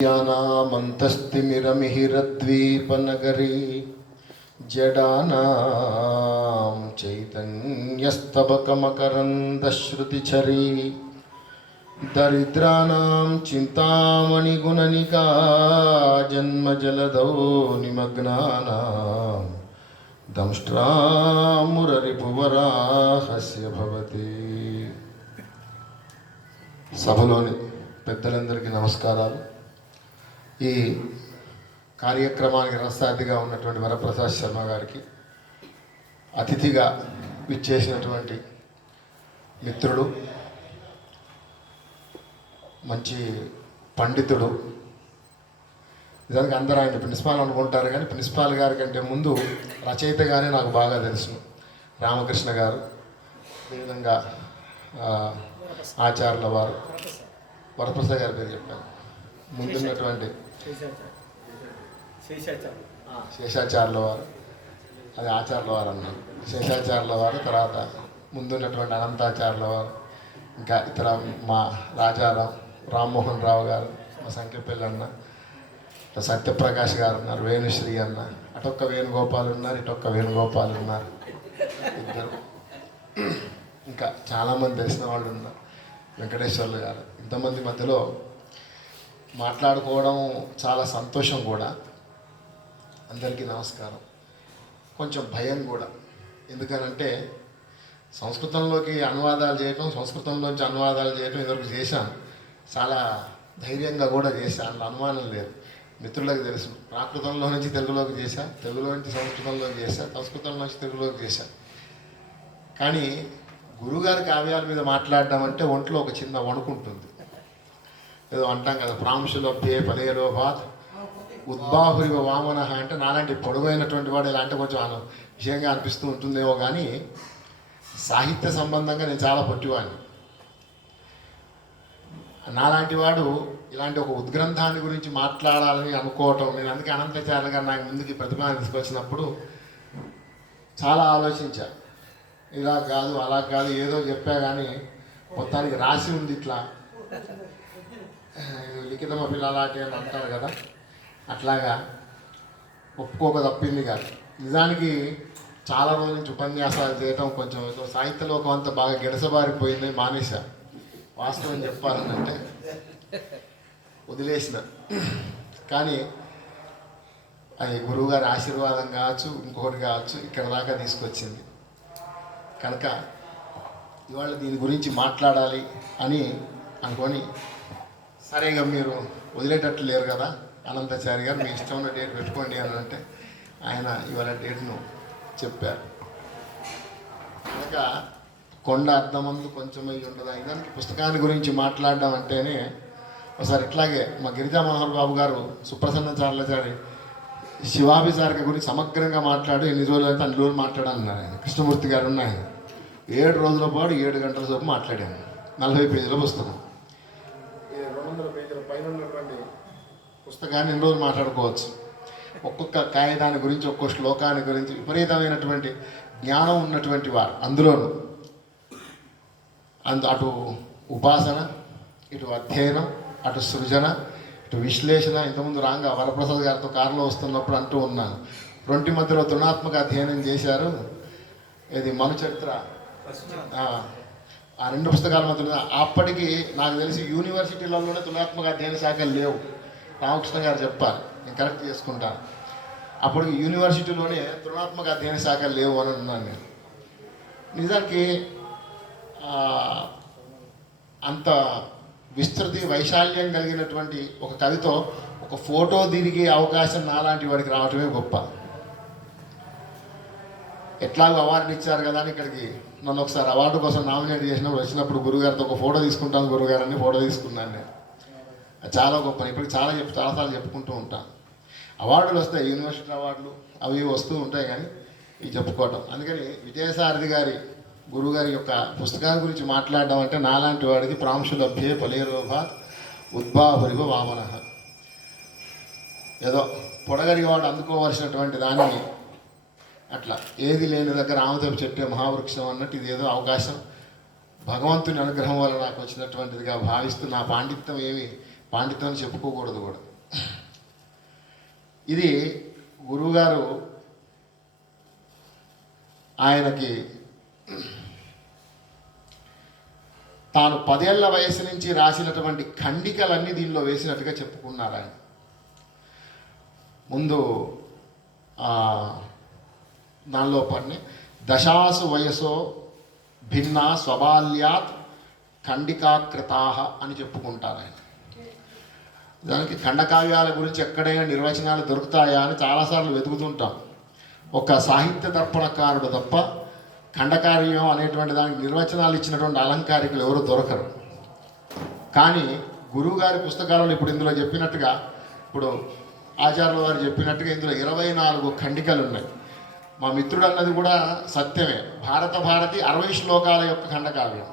ज्ञानामन्तस्तिमिरमिहिरद्वीपनगरी जडानां चैतन्यस्तबकमकरन्दश्रुतिझरी दरिद्राणां चिन्तामणिगुणनिका जन्मजलधौ निमग्नानां दंष्ट्रामुररिपुवराहस्य भवति। సభలోని పెద్దలందరికీ నమస్కారాలు। ఈ కార్యక్రమానికి రసార్థిగా ఉన్నటువంటి వరప్రసాద్ శర్మ గారికి, అతిథిగా విచ్చేసినటువంటి మిత్రుడు, మంచి పండితుడు, నిజానికి అందరూ ఆయన ప్రిన్సిపాల్ అనుకుంటారు కానీ ప్రిన్సిపాల్ గారి కంటే ముందు రచయితగానే నాకు బాగా తెలుసు రామకృష్ణ గారు, అదేవిధంగా ఆచార్యుల వారు, వరప్రసాద్ గారి పేరు చెప్పాను, ముందున్నటువంటి శేషాచార్యుల వారు, అది ఆచార్యుల వారు అన్నారు, శేషాచార్యుల వారు, తర్వాత ముందున్నటువంటి అనంతాచార్యుల వారు, ఇంకా ఇతర మా రాజారాం, రామ్మోహన్ రావు గారు, మా సంఖ్యపల్లి అన్న, సత్యప్రకాష్ గారు ఉన్నారు, వేణుశ్రీ అన్న, అటొక్క వేణుగోపాల్ ఉన్నారు, ఇటొక్క వేణుగోపాల్ ఉన్నారు, ఇద్దరు, ఇంకా చాలామంది తెలిసిన వాళ్ళు ఉన్నారు, వెంకటేశ్వర్లు గారు, ఇంతమంది మధ్యలో మాట్లాడుకోవడం చాలా సంతోషం కూడా। అందరికీ నమస్కారం। కొంచెం భయం కూడా, ఎందుకనంటే సంస్కృతంలోకి అనువాదాలు చేయటం, సంస్కృతంలోంచి అనువాదాలు చేయటం ఇదివరకు చేశాను, చాలా ధైర్యంగా కూడా చేశాను, అందులో అనుమానం లేదు। మిత్రులకు తెలుసు, ప్రాకృతంలో నుంచి తెలుగులోకి చేశా, తెలుగులో నుంచి సంస్కృతంలోకి చేశా, సంస్కృతంలో నుంచి తెలుగులోకి చేశా। కానీ గురుగారి కావ్యాల మీద మాట్లాడడం అంటే ఒంట్లో ఒక చిన్న వణుకుంటుంది। ఏదో అంటాం కదా, ప్రాంశులభ్యే పలేలోభాత్ ఉద్బాహురివ వామన అంటే నాలాంటి పొడవైనటువంటి వాడు ఇలాంటి కొంచెం విషయంగా అనిపిస్తూ ఉంటుందేమో, కానీ సాహిత్య సంబంధంగా నేను చాలా పొట్టివాడిని। నాలాంటి వాడు ఇలాంటి ఒక ఉద్గ్రంథాన్ని గురించి మాట్లాడాలని అనుకోవటం, నేను అందుకే అనంతాచార్య గారు నాకు ముందుకి ప్రతిపాదన తీసుకొచ్చినప్పుడు చాలా ఆలోచించా, ఇలా కాదు అలా కాదు ఏదో చెప్పా, కానీ మొత్తానికి రాసి ఉంది ఇట్లా, లిఖితమ పిల్లలాంటి అని అంటారు కదా, అట్లాగా ఒప్పుకోక తప్పింది కాదు। నిజానికి చాలా రోజుల నుంచి ఉపన్యాసాలు చేయటం కొంచెం సాహిత్యలోకం అంతా బాగా గిడసబారిపోయింది, మానేశా। వాస్తవం చెప్పాలనంటే వదిలేసిన, కానీ అది గురువుగారి ఆశీర్వాదం కావచ్చు, ఇంకొకటి కావచ్చు, ఇక్కడ దాకా తీసుకొచ్చింది కనుక ఇవాళ దీని గురించి మాట్లాడాలి అని అనుకొని, సరేగా మీరు వదిలేటట్లు లేరు కదా అనంతాచార్య గారు, మీ ఇష్టం ఉన్న డేట్ పెట్టుకోండి అని అంటే ఆయన ఇవాళ డేట్ను చెప్పారు కనుక కొండ అర్థమందు కొంచెం అయ్యి ఉండదా, ఇదానికి పుస్తకాన్ని గురించి మాట్లాడడం అంటేనే ఒకసారి ఇట్లాగే మా గిరిజా మనోహర్ బాబు గారు సుప్రసన్నాచార్యులాచారి శివాభిసారిక గురించి సమగ్రంగా మాట్లాడు, ఎన్ని రోజులు అయితే అన్ని రోజులు మాట్లాడన్నారు ఆయన, కృష్ణమూర్తి గారు ఉన్నాయి, 7 రోజుల పాటు 7 గంటల సేపు మాట్లాడాను, 40 పేజీల పుస్తకం, 200 పేజీల పైన ఉన్నటువంటి పుస్తకాన్ని ఎన్ని రోజులు మాట్లాడుకోవచ్చు, ఒక్కొక్క కాగితాన్ని గురించి, ఒక్కొక్క శ్లోకాన్ని గురించి విపరీతమైనటువంటి జ్ఞానం ఉన్నటువంటి వారు, అందులోనూ అటు ఉపాసన, ఇటు అధ్యయనం, అటు సృజన, ఇటు విశ్లేషణ. ఇంతకుముందు రాంగా వరప్రసాద్ గారితో కారులో వస్తున్నప్పుడు అంటూ ఉన్నాను, రొంటి మధ్యలో తృణాత్మక అధ్యయనం చేశారు, ఇది మను చరిత్ర, ఆ 2 పుస్తకాల మధ్యలో. అప్పటికి నాకు తెలిసి యూనివర్సిటీలలోనే తులాత్మక అధ్యయన శాఖలు లేవు, రామకృష్ణ గారు చెప్పారు, నేను కరెక్ట్ చేసుకుంటాను, అప్పటికి యూనివర్సిటీలోనే తృణాత్మక అధ్యయన శాఖలు లేవు అని ఉన్నాను నేను। నిజానికి అంత విస్తృతి వైశాల్యం కలిగినటువంటి ఒక కవితో ఒక ఫోటో దిగే అవకాశం నాలాంటి వాడికి రావటమే గొప్ప। ఎట్లాగో అవార్డు ఇచ్చారు కదా అని ఇక్కడికి నన్ను ఒకసారి అవార్డు కోసం నామినేట్ చేసినప్పుడు వచ్చినప్పుడు గురుగారితో ఒక ఫోటో తీసుకుంటాను గురుగారు అని ఫోటో తీసుకున్నాను నేను, చాలా గొప్ప, ఇప్పటికి చాలాసార్లు చెప్పుకుంటూ ఉంటాను। అవార్డులు వస్తాయి, యూనివర్సిటీ అవార్డులు అవి వస్తూ ఉంటాయి, కానీ ఇవి చెప్పుకోవటం, అందుకని విజయసారథి గారి గురుగారి యొక్క పుస్తకాల గురించి మాట్లాడడం అంటే నాలాంటి వాడికి ప్రాంశులభ్యే పలేరోభాత్ ఉద్బాహురివ వామన, ఏదో పొడగరివాడు అందుకోవలసినటువంటి దానిని అట్లా ఏది లేని దగ్గర ఆమెతో చెట్టే మహావృక్షం అన్నట్టు ఇదేదో అవకాశం భగవంతుని అనుగ్రహం వల్ల నాకు వచ్చినటువంటిదిగా భావిస్తూ నా పాండిత్యం చెప్పుకోకూడదు కూడా. ఇది గురువుగారు ఆయనకి తాను 10 ఏళ్ల వయసు నుంచి రాసినటువంటి ఖండికలన్నీ దీనిలో వేసినట్టుగా చెప్పుకున్నారు ఆయన. ముందు దానిలో పని దశాసు వయసో భిన్న స్వబాల్యాత్ ఖండికాకృతాహ అని చెప్పుకుంటారు ఆయన. దానికి ఖండకావ్యాల గురించి ఎక్కడైనా నిర్వచనాలు దొరుకుతాయా అని చాలాసార్లు వెతుకుతుంటాం. ఒక సాహిత్య దర్పణకారుడు తప్ప ఖండకావ్యం అనేటువంటి దానికి నిర్వచనాలు ఇచ్చినటువంటి అలంకారికులు ఎవరు దొరకరు. కానీ గురువుగారి పుస్తకాలలో ఇప్పుడు ఇందులో చెప్పినట్టుగా, ఇప్పుడు ఆచార్యుల వారు చెప్పినట్టుగా ఇందులో 24 ఖండికలు ఉన్నాయి. మా మిత్రుడు అన్నది కూడా సత్యమే. భారతి 60 శ్లోకాల యొక్క ఖండకావ్యం.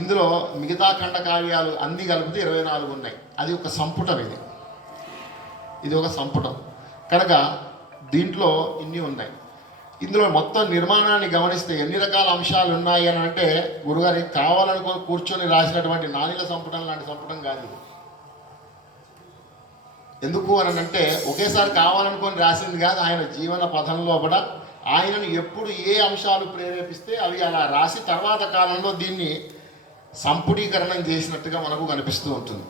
ఇందులో మిగతా ఖండకావ్యాలు అన్ని కలిపితే 24 ఉన్నాయి. అది ఒక సంపుటం. ఇది ఒక సంపుటం కనుక దీంట్లో ఇన్ని ఉన్నాయి. ఇందులో మొత్తం నిర్మాణాన్ని గమనిస్తే ఎన్ని రకాల అంశాలు ఉన్నాయి అని అంటే, గురుగారికి కావాలనుకొని కూర్చొని రాసినటువంటి నాణ్యుల సంపుటం లాంటి సంపుటం కాదు ఇది. ఎందుకు అని అంటే ఒకేసారి కావాలనుకొని రాసింది కాదు. ఆయన జీవన పథంలో కూడా ఆయనను ఎప్పుడు ఏ అంశాలు ప్రేరేపిస్తే అవి అలా రాసి తర్వాత కాలంలో దీన్ని సంపుటీకరణం చేసినట్టుగా మనకు కనిపిస్తూ ఉంటుంది.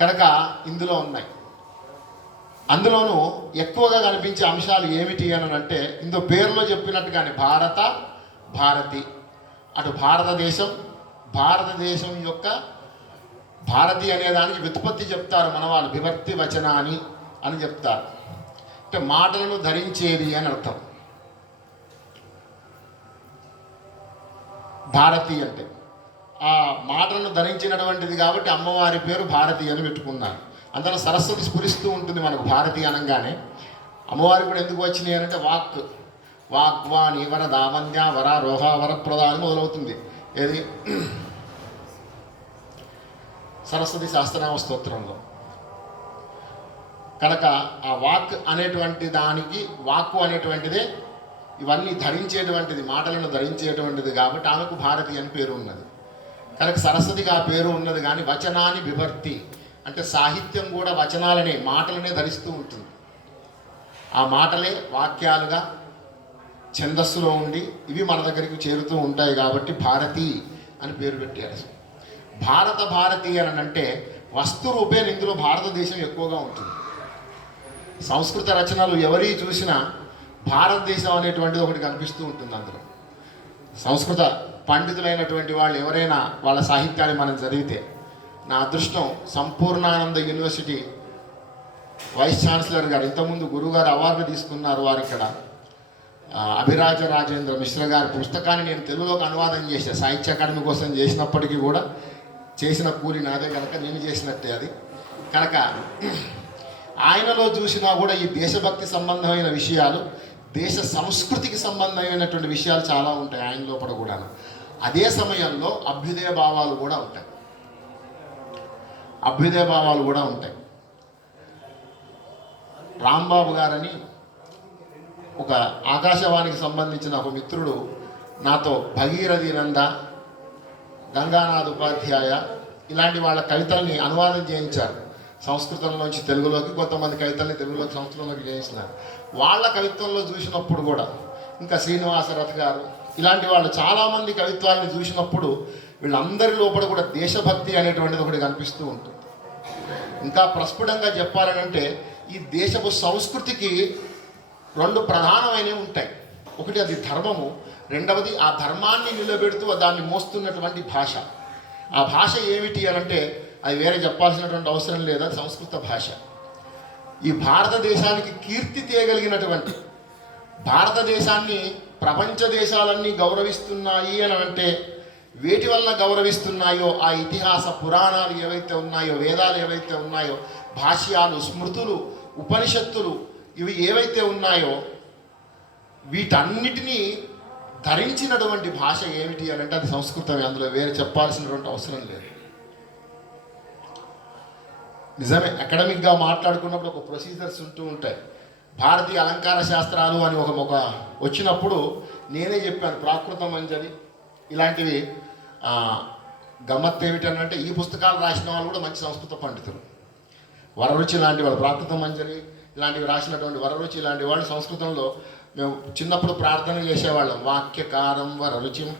కనుక ఇందులో ఉన్నాయి. అందులోనూ ఎక్కువగా కనిపించే అంశాలు ఏమిటి అని అంటే, ఇందులో పేరులో చెప్పినట్టుగానే భారతి, అటు భారతదేశం యొక్క భారతి అనే దానికి వ్యుత్పత్తి చెప్తారు మన వాళ్ళు. విభక్తి వచనాని అని చెప్తారు. అంటే మాటలను ధరించేది అని అర్థం. భారతి అంటే ఆ మాటలను ధరించినటువంటిది కాబట్టి అమ్మవారి పేరు భారతి అని పెట్టుకున్నారు. అందులో సరస్వతి స్ఫురిస్తూ ఉంటుంది మనకు భారతి అనగానే. అమ్మవారి కూడా ఎందుకు వచ్చినాయి అంటే వాగ్వాణి వరద వంద్య వర రోహ వరప్రద అని మొదలవుతుంది. ఏది సరస్వతి సహస్రనామ స్తోత్రంలో. కనుక ఆ వాక్ అనేటువంటి దానికి, వాక్కు అనేటువంటిదే ఇవన్నీ ధరించేటువంటిది, మాటలను ధరించేటువంటిది కాబట్టి ఆమెకు భారతి అని పేరు ఉన్నది. కనుక సరస్వతికి ఆ పేరు ఉన్నది. కానీ వచనాన్ని విభక్తి అంటే సాహిత్యం కూడా వచనాలనే, మాటలనే ధరిస్తూ ఉంటుంది. ఆ మాటలే వాక్యాలుగా ఛందస్సులో ఉండి ఇవి మన దగ్గరికి చేరుతూ ఉంటాయి కాబట్టి భారతి అని పేరు పెట్టారు. భారతి అని అంటే వస్తు రూపేణ ఇందులో భారతదేశం ఎక్కువగా ఉంటుంది. సంస్కృత రచనలు ఎవరి చూసినా భారతదేశం అనేటువంటిది ఒకటి కనిపిస్తూ ఉంటుంది. అందులో సంస్కృత పండితులైనటువంటి వాళ్ళు ఎవరైనా వాళ్ళ సాహిత్యాన్ని మనం చదివితే, నా అదృష్టం సంపూర్ణానంద యూనివర్సిటీ వైస్ ఛాన్సలర్ గారు, ఇంతకుముందు గురువుగారు అవార్డు తీసుకున్నారు వారు ఇక్కడ, అభిరాజ రాజేంద్ర మిశ్ర గారి పుస్తకాన్ని నేను తెలుగులోకి అనువాదం చేశాను. సాహిత్య అకాడమీ కోసం చేసినప్పటికీ కూడా చేసిన కూలి నాదే కనుక నేను చేసినట్టే అది. కనుక ఆయనలో చూసినా కూడా ఈ దేశభక్తి సంబంధమైన విషయాలు, దేశ సంస్కృతికి సంబంధమైనటువంటి విషయాలు చాలా ఉంటాయి ఆయన లోపల కూడా. అదే సమయంలో అభ్యుదయ భావాలు కూడా ఉంటాయి. రాంబాబు గారని ఒక ఆకాశవాణికి సంబంధించిన ఒక మిత్రుడు నాతో భగీరథి నంద, గంగానాథ్ ఉపాధ్యాయ ఇలాంటి వాళ్ళ కవితల్ని అనువాదం చేయించారు. సంస్కృతంలోంచి తెలుగులోకి, కొంతమంది కవితల్ని తెలుగులోకి సంస్కృతంలోకి చేయించినారు. వాళ్ళ కవిత్వంలో చూసినప్పుడు కూడా, ఇంకా శ్రీనివాసరథ్ గారు ఇలాంటి వాళ్ళు చాలామంది కవిత్వాన్ని చూసినప్పుడు వీళ్ళందరి లోపల కూడా దేశభక్తి అనేటువంటిది ఒకటి కనిపిస్తూ ఉంటుంది. ఇంకా ప్రస్ఫుటంగా చెప్పాలనంటే ఈ దేశపు సంస్కృతికి 2 ప్రధానమైనవి ఉంటాయి. ఒకటి అది ధర్మము, రెండవది ఆ ధర్మాన్ని నిలబెడుతూ దాన్ని మోస్తున్నటువంటి భాష. ఆ భాష ఏమిటి అనంటే అది వేరే చెప్పాల్సినటువంటి అవసరం లేదా, సంస్కృత భాష. ఈ భారతదేశానికి కీర్తి తీయగలిగినటువంటి, భారతదేశాన్ని ప్రపంచ దేశాలన్నీ గౌరవిస్తున్నాయి అని అంటే వేటి వల్ల గౌరవిస్తున్నాయో ఆ ఇతిహాస పురాణాలు ఏవైతే ఉన్నాయో, వేదాలు ఏవైతే ఉన్నాయో, భాష్యాలు, స్మృతులు, ఉపనిషత్తులు ఇవి ఏవైతే ఉన్నాయో వీటన్నిటినీ ధరించినటువంటి భాష ఏమిటి అని అంటే అది సంస్కృతమే. అందులో వేరే చెప్పాల్సినటువంటి అవసరం లేదు. నిజమే, అకాడమిక్గా మాట్లాడుకున్నప్పుడు ఒక ప్రొసీజర్స్ ఉంటూ ఉంటాయి. భారతీయ అలంకార శాస్త్రాలు అని ఒక వచ్చినప్పుడు నేనే చెప్పాను, ప్రాకృత మంజరి ఇలాంటివి. గమ్మత్తు ఏమిటనంటే ఈ పుస్తకాలు రాసిన వాళ్ళు కూడా మంచి సంస్కృత పండితులు. వరరుచి లాంటి వాళ్ళు, ప్రాకృత మంజరి ఇలాంటివి రాసినటువంటి వరరుచి లాంటి వాళ్ళు సంస్కృతంలో మేము చిన్నప్పుడు ప్రార్థన చేసేవాళ్ళం. వాక్యకారం వరరుచిం,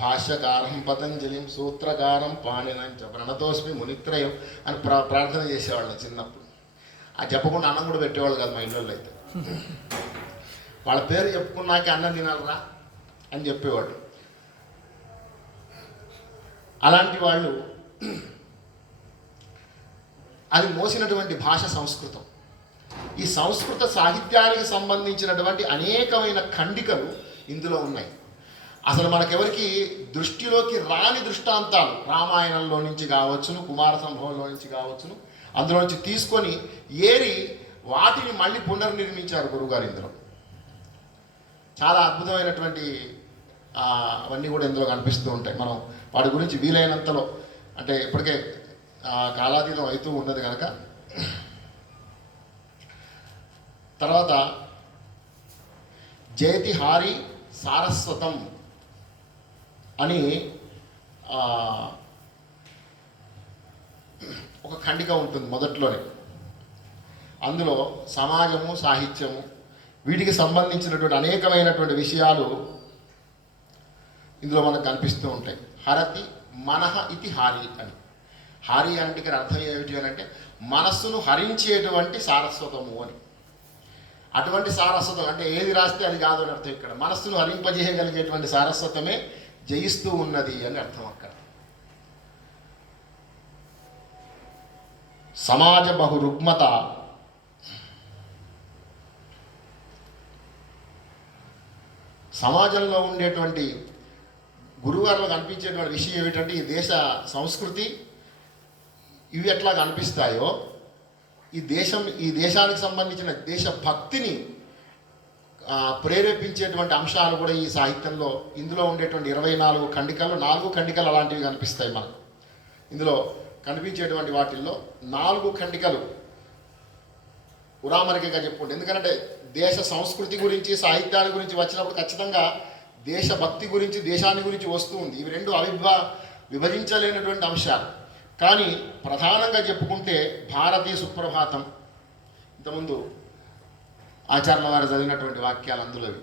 భాష్యకారం పతంజలిం, సూత్రకారం పాణినంచ ప్రణతోస్మి మునిత్రయం అని ప్రార్థన చేసేవాళ్ళం చిన్నప్పుడు. అది చెప్పకుండా అన్నం కూడా పెట్టేవాళ్ళు కాదు మా ఇంట్లో అయితే. వాళ్ళ పేరు చెప్పుకున్నాకే అన్నం తినాలరా అని చెప్పేవాళ్ళు. అలాంటి వాళ్ళు అది మోసినటువంటి భాష సంస్కృతం. ఈ సంస్కృత సాహిత్యానికి సంబంధించినటువంటి అనేకమైన ఖండికలు ఇందులో ఉన్నాయి. అసలు మనకెవరికి దృష్టిలోకి రాని దృష్టాంతాలు రామాయణంలో నుంచి కావచ్చును, కుమార సంభవంలో నుంచి కావచ్చును, అందులో నుంచి తీసుకొని ఏరి వాటిని మళ్ళీ పునర్నిర్మించారు గురువుగారు ఇందులో. చాలా అద్భుతమైనటువంటి అవన్నీ కూడా ఇందులో కనిపిస్తూ ఉంటాయి. మనం వాటి గురించి వీలైనంతలో, అంటే ఇప్పటికే కాలాతీతం అవుతూ ఉన్నది కనుక. తర్వాత జయతి హారి సారస్వతం అని ఒక ఖండిక ఉంటుంది మొదట్లోనే. అందులో సమాజము, సాహిత్యము వీటికి సంబంధించినటువంటి అనేకమైనటువంటి విషయాలు ఇందులో మనకు కనిపిస్తూ ఉంటాయి. హరతి మనః ఇతి హారి అని. హారి అంటే ఇక్కడ అర్థం ఏమిటి అని అంటే మనస్సును హరించేటువంటి సారస్వతము అని. అటువంటి సారస్వతం అంటే ఏది రాస్తే అది కాదు అని అర్థం. ఇక్కడ మనస్సును హరింపజేయగలిగేటువంటి సారస్వతమే జయిస్తూ ఉన్నది అని అర్థం. అక్కడ సమాజ బహురుగ్మత, సమాజంలో ఉండేటువంటి గురువారిలో కనిపించేటువంటి విషయం ఏమిటంటే ఈ దేశ సంస్కృతి ఇవి ఎట్లా కనిపిస్తాయో ఈ దేశానికి సంబంధించిన దేశ భక్తిని ప్రేరేపించేటువంటి అంశాలు కూడా ఈ సాహిత్యంలో ఇందులో ఉండేటువంటి 24 ఖండికలు 4 ఖండికలు అలాంటివి కనిపిస్తాయి మనకు. ఇందులో కనిపించేటువంటి వాటిల్లో 4 ఖండికలు ఉరామరికగా చెప్పుకుంటే, ఎందుకంటే దేశ సంస్కృతి గురించి సాహిత్యాల గురించి వచ్చినప్పుడు ఖచ్చితంగా దేశభక్తి గురించి దేశాన్ని గురించి వస్తూ ఉంది. ఇవి రెండు విభజించలేనటువంటి అంశాలు. కానీ ప్రధానంగా చెప్పుకుంటే భారతీయ సుప్రభాతం, ఇంతకుముందు ఆచార్యుల వారు చదివినటువంటి వాక్యాలు అందులోవి.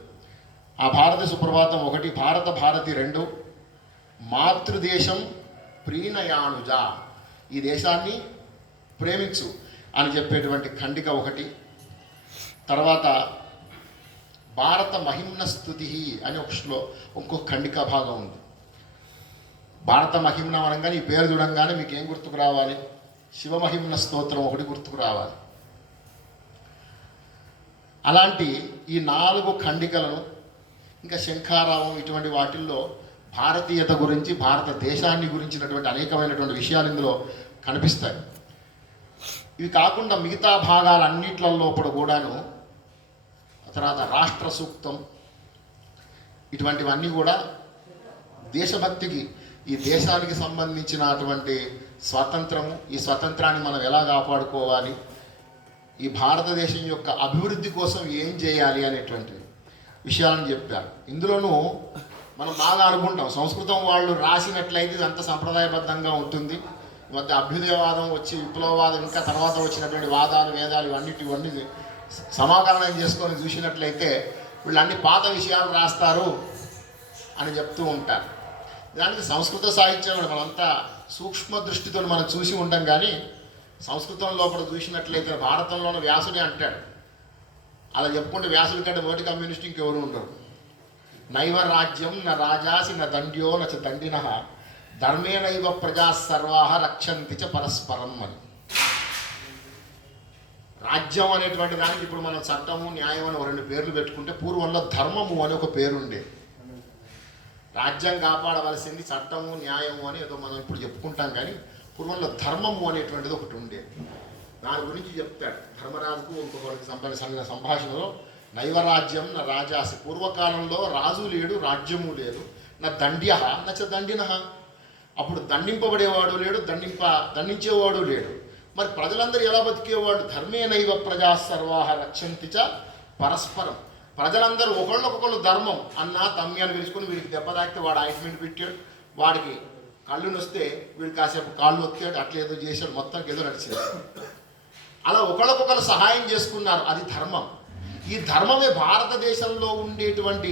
ఆ భారతీయ సుప్రభాతం 1, భారత భారతి 2, మాతృదేశం ప్రీణయానుజ, ఈ దేశాన్ని ప్రేమించు అని చెప్పేటువంటి ఖండిక 1. తర్వాత భారత మహిమ్న స్తుతి అని ఇంకో ఖండిక భాగం ఉంది. భారత మహిమ్న అనగానే ఈ పేరు చూడంగానే మీకు ఏం గుర్తుకు రావాలి? శివమహిమ్న స్తోత్రం ఒకటి గుర్తుకు రావాలి. అలాంటి ఈ 4 ఖండికలను ఇంకా శంఖారావం ఇటువంటి వాటిల్లో భారతీయత గురించి భారతదేశాన్ని గురించినటువంటి అనేకమైనటువంటి విషయాలు ఇందులో కనిపిస్తాయి. ఇవి కాకుండా మిగతా భాగాలన్నిట్లలో కూడాను తర్వాత రాష్ట్ర సూక్తం ఇటువంటివన్నీ కూడా దేశభక్తికి, ఈ దేశానికి సంబంధించినటువంటి స్వాతంత్రము, ఈ స్వాతంత్రాన్ని మనం ఎలా కాపాడుకోవాలి, ఈ భారతదేశం యొక్క అభివృద్ధి కోసం ఏం చేయాలి అనేటువంటి విషయాలను చెప్పారు. ఇందులోనూ మనం బాగా అనుకుంటాం సంస్కృతం వాళ్ళు రాసినట్లయితే ఇది అంత సంప్రదాయబద్ధంగా ఉంటుంది. ఈ మధ్య అభ్యుదయవాదం వచ్చి విప్లవవాదం ఇంకా తర్వాత వచ్చినటువంటి వాదాలు వేదాలు ఇవన్నీ సమాకరణం చేసుకొని చూసినట్లయితే వీళ్ళు అన్ని పాత విషయాలు రాస్తారు అని చెప్తూ ఉంటారు. దానికి సంస్కృత సాహిత్యంలో మనంతా సూక్ష్మ దృష్టితో మనం చూసి ఉంటాం. కానీ సంస్కృతం లోపల చూసినట్లయితే భారతంలోని వ్యాసుడే అంటాడు. అలా చెప్పుకుంటే వ్యాసుడి కంటే మొదటి కమ్యూనిస్ట్ ఇంకెవరు ఉండరు. నైవ రాజ్యం న రాజాసి న దండ్యో నచ దండిన ధర్మేనైవ ప్రజా సర్వాహ రక్షంతి చ పరస్పరం అని. రాజ్యం అనేటువంటి దానికి ఇప్పుడు మనం చట్టము న్యాయం అని 2 పేర్లు పెట్టుకుంటే పూర్వంలో ధర్మము అని ఒక పేరుండే. రాజ్యం కాపాడవలసింది చట్టము న్యాయము అని ఏదో మనం ఇప్పుడు చెప్పుకుంటాం. కానీ పూర్వంలో ధర్మము అనేటువంటిది ఒకటి ఉండేది. దాని గురించి చెప్తాడు ధర్మరాజుకు ఇంకొకరికి సంబంధించిన సంభాషణలో. నైవరాజ్యం నా రాజాసి, పూర్వకాలంలో రాజు లేడు రాజ్యము లేదు, నా దండ్య నచ దండిన, అప్పుడు దండింపబడేవాడు లేడు దండించేవాడు లేడు. మరి ప్రజలందరూ ఎలా బతికేవాడు? ధర్మేనైవ ప్రజా సర్వాహ రక్షంతి చ పరస్పరం. ప్రజలందరూ ఒకళ్ళొకళ్ళు ధర్మం అన్నా తమ్మి అని పిలుచుకొని వీడికి దెబ్బ తాకితే వాడు ఆయింట్మెంట్ పెట్టాడు, వాడికి కళ్ళు నొస్తే వీడు కాసేపు కాళ్ళు వచ్చాడు, అట్లా ఏదో చేశాడు, మొత్తానికి ఏదో నడిచాడు. అలా ఒకరికొకరు సహాయం చేసుకున్నారు. అది ధర్మం. ఈ ధర్మమే భారతదేశంలో ఉండేటువంటి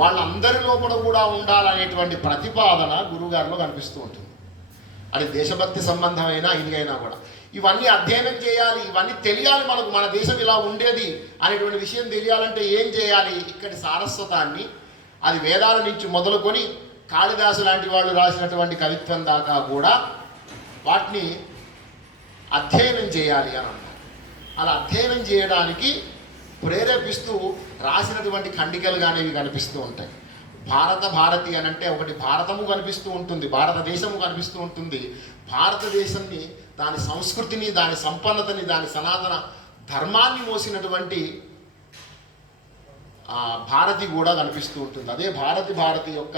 వాళ్ళందరిలో కూడా ఉండాలనేటువంటి ప్రతిపాదన గురుగారిలో కనిపిస్తూ ఉంటుంది. అది దేశభక్తి సంబంధమైన ఇదిగైనా కూడా ఇవన్నీ అధ్యయనం చేయాలి, ఇవన్నీ తెలియాలి. మనకు మన దేశం ఇలా ఉండేది అనేటువంటి విషయం తెలియాలంటే ఏం చేయాలి? ఇక్కడి సారస్వతాన్ని, అది వేదాల నుంచి మొదలుకొని కాళిదాసు లాంటి వాళ్ళు రాసినటువంటి కవిత్వం దాకా కూడా వాటిని అధ్యయనం చేయాలి అని అన్నారు. అలా అధ్యయనం చేయడానికి ప్రేరేపిస్తూ రాసినటువంటి ఖండికలు కానీ ఇవి కనిపిస్తూ ఉంటాయి. భారతి అని అంటే ఒకటి భారతము కనిపిస్తూ ఉంటుంది, భారతదేశము కనిపిస్తూ ఉంటుంది. భారతదేశాన్ని, దాని సంస్కృతిని, దాని సంపన్నతని, దాని సనాతన ధర్మాన్ని మోసినటువంటి భారతి కూడా కనిపిస్తూ ఉంటుంది. అదే భారతి యొక్క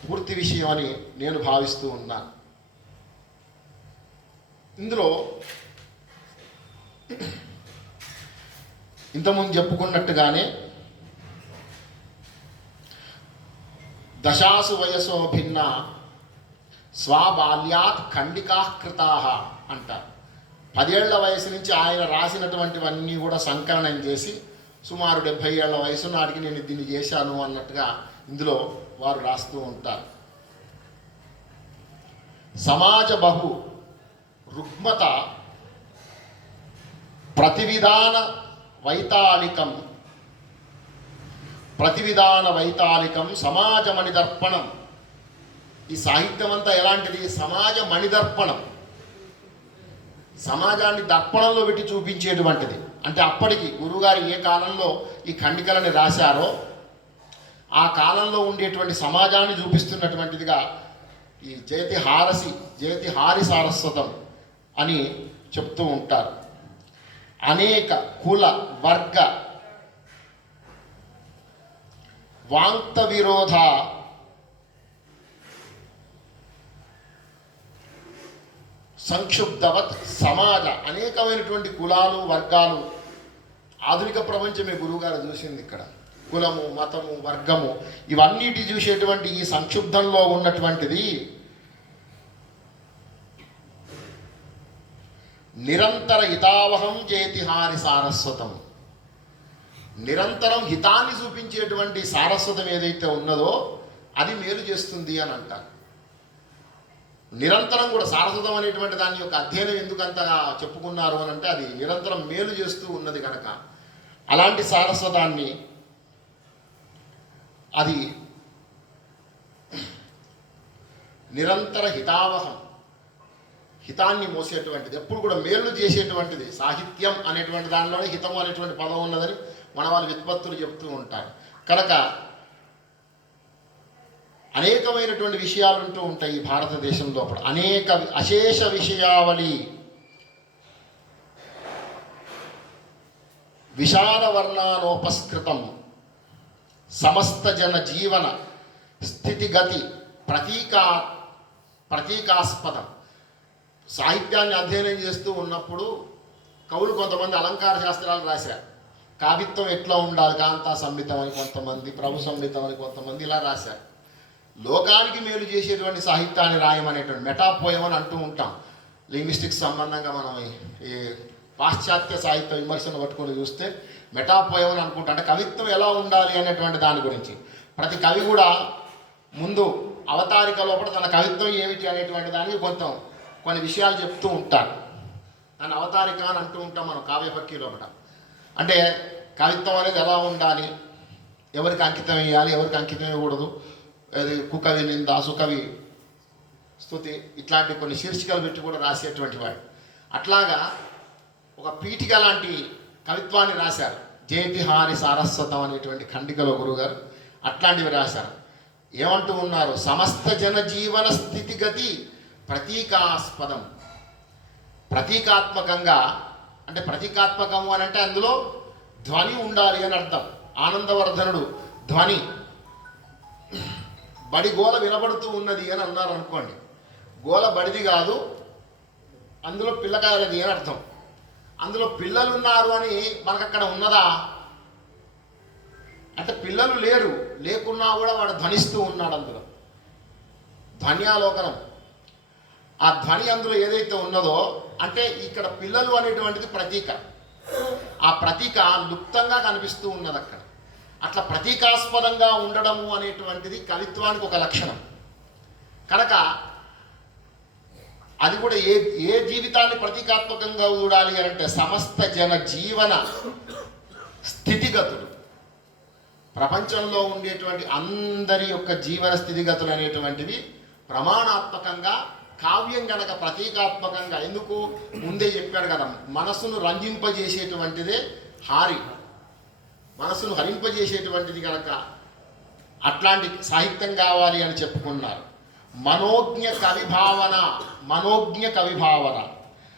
పూర్తి విషయం అని నేను భావిస్తూ ఉన్నాను. ఇందులో ఇంతకుముందు చెప్పుకున్నట్టుగానే దశాసు వయసో భిన్న స్వబాల్యాత్ ఖండికా కృతా అంటారు. 10 ఏళ్ల వయసు నుంచి ఆయన రాసినటువంటివన్నీ కూడా సంకలనం చేసి సుమారు 70 ఏళ్ల వయసు నాటికి నేను దీన్ని చేశాను అన్నట్టుగా ఇందులో వారు రాస్తూ ఉంటారు. సమాజ బహు రుగ్మత ప్రతివిధాన వైతాళికం సమాజ మణిదర్పణం. ఈ సాహిత్యం అంతా ఎలాంటిది? సమాజ మణిదర్పణం, సమాజాన్ని దర్పణంలో పెట్టి చూపించేటువంటిది. అంటే అప్పటికి గురువుగారు ఏ కాలంలో ఈ ఖండికలని రాశారో ఆ కాలంలో ఉండేటువంటి సమాజాన్ని చూపిస్తున్నటువంటిదిగా ఈ జయతిహారి సారస్వతం అని చెప్తూ ఉంటారు. అనేక కుల వర్గ వాంక్త విరోధ సంక్షుబ్ధవత్ సమాజ, అనేకమైనటువంటి కులాలు వర్గాలు ఆధునిక ప్రపంచమే గురువుగారు చూసింది. ఇక్కడ కులము, మతము, వర్గము ఇవన్నిటి చూసేటువంటి ఈ సంక్షుబ్ధంలో ఉన్నటువంటిది నిరంతర హితావహం జయతిహారి సారస్వతం. నిరంతరం హితాన్ని చూపించేటువంటి సారస్వతం ఏదైతే ఉన్నదో అది మేలు చేస్తుంది అని అంటారు. నిరంతరం కూడా సారస్వతం అనేటువంటి దాని యొక్క అధ్యయనం ఎందుకంతగా చెప్పుకున్నారు అని అంటే అది నిరంతరం మేలు చేస్తూ ఉన్నది కనుక అలాంటి సారస్వతాన్ని, అది నిరంతర హితావహం, హితాన్ని మోసేటువంటిది, ఎప్పుడు కూడా మేలు చేసేటువంటిది. సాహిత్యం అనేటువంటి దానిలోనే హితము అనేటువంటి పదం ఉన్నదని మన వాళ్ళ వ్యుత్పత్తులు చెప్తూ ఉంటారు. కనుక అనేకమైనటువంటి విషయాలు ఉంటూ ఉంటాయి ఈ భారతదేశం లోపల. అనేక అశేష విషయావళి విషాదవర్ణానోపస్కృతం సమస్త జన జీవన స్థితిగతి ప్రతీకాస్పదం. సాహిత్యాన్ని అధ్యయనం చేస్తూ ఉన్నప్పుడు కవులు కొంతమంది అలంకార శాస్త్రాలు రాశారు. కావిత్వం ఎట్లా ఉండాలి, కాంతా సంహితం అని కొంతమంది, ప్రభు సంహితం అని కొంతమంది ఇలా రాశారు. లోకానికి మేలు చేసేటువంటి సాహిత్యాన్ని రాయమనేటువంటి మెటాపోయం అని అంటూ ఉంటాం. లింగ్విస్టిక్స్ సంబంధంగా మనం ఈ పాశ్చాత్య సాహిత్య విమర్శను పట్టుకొని చూస్తే మెటాపోయం అని అనుకుంటాం. అంటే కవిత్వం ఎలా ఉండాలి అనేటువంటి దాని గురించి ప్రతి కవి కూడా ముందు అవతారిక లోపల తన కవిత్వం ఏమిటి అనేటువంటి దానికి కొన్ని విషయాలు చెప్తూ ఉంటారు. దాన్ని అవతారిక అని అంటూ ఉంటాం మనం కావ్యపక్కి లోపల. అంటే కవిత్వం అనేది ఎలా ఉండాలి, ఎవరికి అంకితం ఇవ్వాలి, ఎవరికి అంకితం ఇవ్వకూడదు, అది కుకవి నింద, సుకవి స్తుతి, ఇట్లాంటి కొన్ని శీర్షికలు పెట్టి కూడా రాసేటువంటి వాడు. అట్లాగా ఒక పీఠిక లాంటి కవిత్వాన్ని రాశారు. జయతిహారి సారస్వతం అనేటువంటి ఖండికలో గురుగారు అట్లాంటివి రాశారు. ఏమంటూ ఉన్నారు? సమస్త జనజీవన స్థితిగతి ప్రతీకాస్పదం. ప్రతీకాత్మకంగా, అంటే ప్రతీకాత్మకము అని అంటే అందులో ధ్వని ఉండాలి అని అర్థం. ఆనందవర్ధనుడు ధ్వని బడి గోల వినబడుతూ ఉన్నది అని అన్నారు అనుకోండి. గోల బడిది కాదు, అందులో పిల్లకాయలది అని అర్థం. అందులో పిల్లలు ఉన్నారు అని మనకు అక్కడ ఉన్నదా అంటే పిల్లలు లేరు, లేకున్నా కూడా వాడు ధ్వనిస్తూ ఉన్నాడు. అందులో ధ్వన్యాలోకనం. ఆ ధ్వని అందులో ఏదైతే ఉన్నదో, అంటే ఇక్కడ పిల్లలు అనేటువంటిది ప్రతీక. ఆ ప్రతీక లుప్తంగా కనిపిస్తూ ఉన్నది అక్కడ. అట్లా ప్రతీకాస్పదంగా ఉండడము అనేటువంటిది కవిత్వానికి ఒక లక్షణం. కనుక అది కూడా ఏ జీవితాన్ని ప్రతీకాత్మకంగా చూడాలి అంటే సమస్త జన జీవన స్థితిగతులు, ప్రపంచంలో ఉండేటువంటి అందరి యొక్క జీవన స్థితిగతులు అనేటువంటివి ప్రమాణాత్మకంగా, కావ్యం గనక ప్రతీకాత్మకంగా, ఎందుకు ముందే చెప్పాడు కదా, మనసును రంజింపజేసేటువంటిదే హారి, మనసును హరింపజేసేటువంటిది కనుక అట్లాంటి సాహిత్యం కావాలి అని చెప్పుకున్నారు. మనోజ్ఞ కవిభావన, మనోజ్ఞ కవిభావన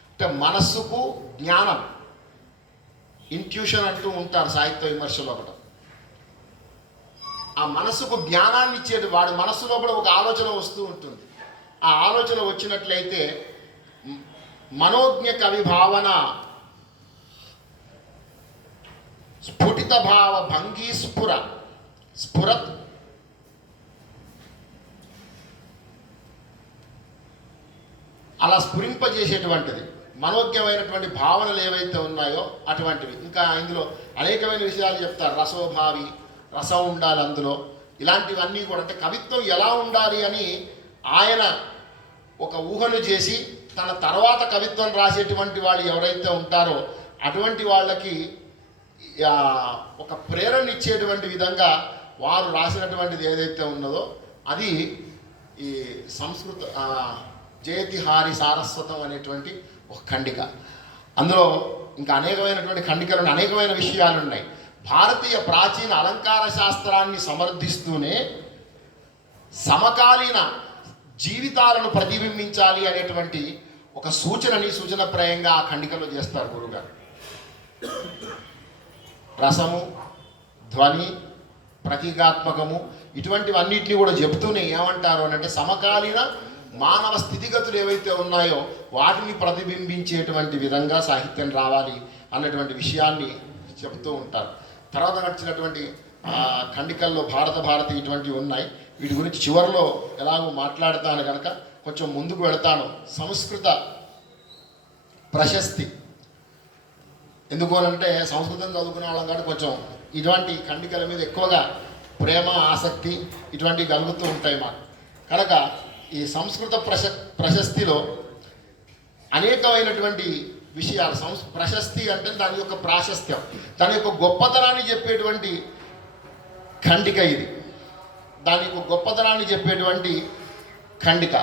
అంటే మనస్సుకు జ్ఞానం, ఇంట్యూషన్ అంటూ ఉంటారు సాహిత్య విమర్శలో. ఒకటి ఆ మనస్సుకు జ్ఞానాన్ని ఇచ్చేది, వాడి మనస్సు లోపల ఒక ఆలోచన వస్తూ ఉంటుంది. ఆ ఆలోచన వచ్చినట్లయితే మనోజ్ఞ కవిభావన, స్ఫుటిత భావ భంగీ స్ఫురత్ అలా స్ఫురింపజేసేటువంటిది, మనోజ్ఞమైనటువంటి భావనలు ఏవైతే ఉన్నాయో అటువంటివి. ఇంకా ఇందులో అనేకమైన విషయాలు చెప్తారు. రసోభావి, రసం ఉండాలి అందులో, ఇలాంటివన్నీ కూడా. అంటే కవిత్వం ఎలా ఉండాలి అని ఆయన ఒక ఊహను చేసి తన తర్వాత కవిత్వం రాసేటువంటి వాళ్ళు ఎవరైతే ఉంటారో అటువంటి వాళ్ళకి ఒక ప్రేరణ ఇచ్చేటువంటి విధంగా వారు రాసినటువంటిది ఏదైతే ఉన్నదో అది ఈ సంస్కృత జయతిహారి సారస్వతం అనేటువంటి ఒక ఖండిక. అందులో ఇంకా అనేకమైనటువంటి ఖండికలు, అనేకమైన విషయాలు ఉన్నాయి. భారతీయ ప్రాచీన అలంకార శాస్త్రాన్ని సమర్థిస్తూనే సమకాలీన జీవితాలను ప్రతిబింబించాలి అనేటువంటి ఒక సూచనప్రాయంగా ఆ ఖండికలో చేస్తారు గురుగారు. రసము, ధ్వని, ప్రతీకాత్మకము ఇటువంటివన్నిటిని కూడా చెబుతూనే ఏమంటారు అని అంటే సమకాలీన మానవ స్థితిగతులు ఏవైతే ఉన్నాయో వాటిని ప్రతిబింబించేటువంటి విధంగా సాహిత్యం రావాలి అన్నటువంటి విషయాన్ని చెబుతూ ఉంటారు. తర్వాత నడిచినటువంటి ఖండికల్లో భారతి ఇటువంటివి ఉన్నాయి. వీటి గురించి చివరిలో ఎలాగో మాట్లాడతాను కనుక కొంచెం ముందుకు వెళతాను. సంస్కృత ప్రశస్తి ఎందుకు అంటే సంస్కృతం చదువుకునే వాళ్ళం కాబట్టి కొంచెం ఇటువంటి ఖండికల మీద ఎక్కువగా ప్రేమ, ఆసక్తి ఇటువంటివి కలుగుతూ ఉంటాయి మాకు. కనుక ఈ సంస్కృత ప్రశస్తిలో అనేకమైనటువంటి విషయాలు, ప్రశస్తి అంటే దాని యొక్క ప్రాశస్త్యం, దాని యొక్క గొప్పతనాన్ని చెప్పేటువంటి ఖండిక ఇది. దాని యొక్క గొప్పతనాన్ని చెప్పేటువంటి ఖండిక.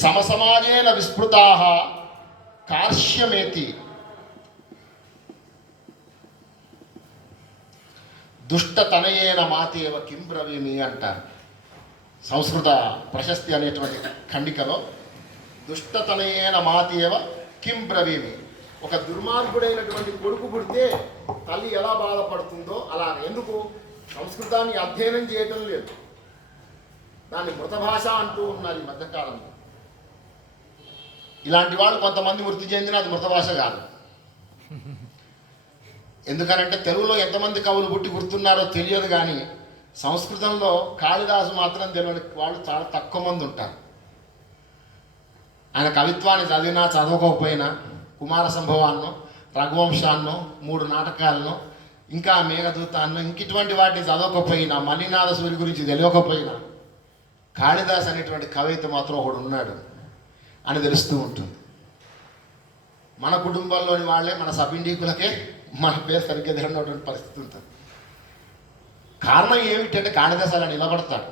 సమసమాజేన విస్మృతాః కార్ష్యమేతి దుష్టతనయేన మాతేవ కిం బ్రవీమి అంటారు. సంస్కృత ప్రశస్తి అనేటువంటి ఖండికలో దుష్టతనయేన మాతేవ కిం బ్రవీమి, ఒక దుర్మార్గుడైనటువంటి కొడుకు పుడితే తల్లి ఎలా బాధపడుతుందో అలా. ఎందుకు సంస్కృతాన్ని అధ్యయనం చేయటం లేదు, దాన్ని మృత భాష అంటూ ఉన్నారు ఈ మధ్యకాలంలో. ఇలాంటి వాళ్ళు కొంతమంది మృతి చెందిన అది మృత భాష కాదు. ఎందుకనంటే తెలుగులో ఎంతమంది కవులు పుట్టి గుర్తున్నారో తెలియదు, కానీ సంస్కృతంలో కాళిదాసు మాత్రం తెలియని వాళ్ళు చాలా తక్కువ మంది ఉంటారు. ఆయన కవిత్వాన్ని చదివినా చదవకపోయినా కుమార సంభవాన్నో, రఘువంశాన్నో, 3 నాటకాలను, ఇంకా మేఘదూతాన్నో ఇటువంటి వాటిని చదవకపోయినా, మల్లినాథ సూరి గురించి తెలియకపోయినా కాళిదాస్ అనేటువంటి కవిత మాత్రం ఒకడు ఉన్నాడు అని తెలుస్తూ ఉంటుంది. మన కుటుంబంలోని వాళ్ళే, మన సభిండీకులకే మన పేరు సరిగ్గా తెలియనటువంటి పరిస్థితి ఉంటుంది. కారణం ఏమిటంటే కాళిదాసు అలా నిలబడతాడు.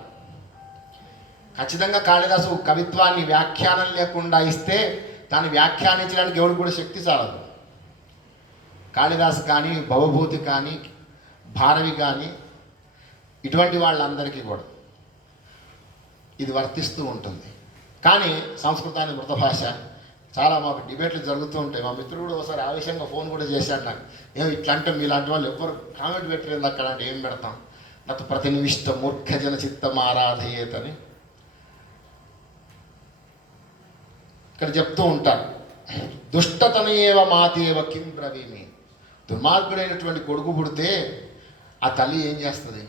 ఖచ్చితంగా కాళిదాసు కవిత్వాన్ని వ్యాఖ్యానం లేకుండా ఇస్తే దాన్ని వ్యాఖ్యానించడానికి ఎవడు కూడా శక్తి చాలదు. కాళిదాసు కానీ, భవభూతి కానీ, భారవి కానీ ఇటువంటి వాళ్ళందరికీ కూడా ఇది వర్తిస్తూ ఉంటుంది. కానీ సంస్కృతాన్ని మృత భాష చాలా మాకు డిబేట్లు జరుగుతూ ఉంటాయి. మా మిత్రుడు కూడా ఒకసారి ఆవేశంగా ఫోన్ కూడా చేశాడు నాకు, ఏమి ఇట్లా అంటే మీలాంటి వాళ్ళు ఎవరు కామెంట్ పెట్టలేదు అక్కడ అంటే ఏం పెడతాం, నత్ ప్రతినివిష్ట మూర్ఖజన చిత్తం ఆరాధయేతని ఇక్కడ చెప్తూ ఉంటారు. దుష్టతనయేవ మాతేవ కిం బ్రవీమి, దుర్మార్గుడైనటువంటి కొడుకు పుడితే ఆ తల్లి ఏం చేస్తుంది?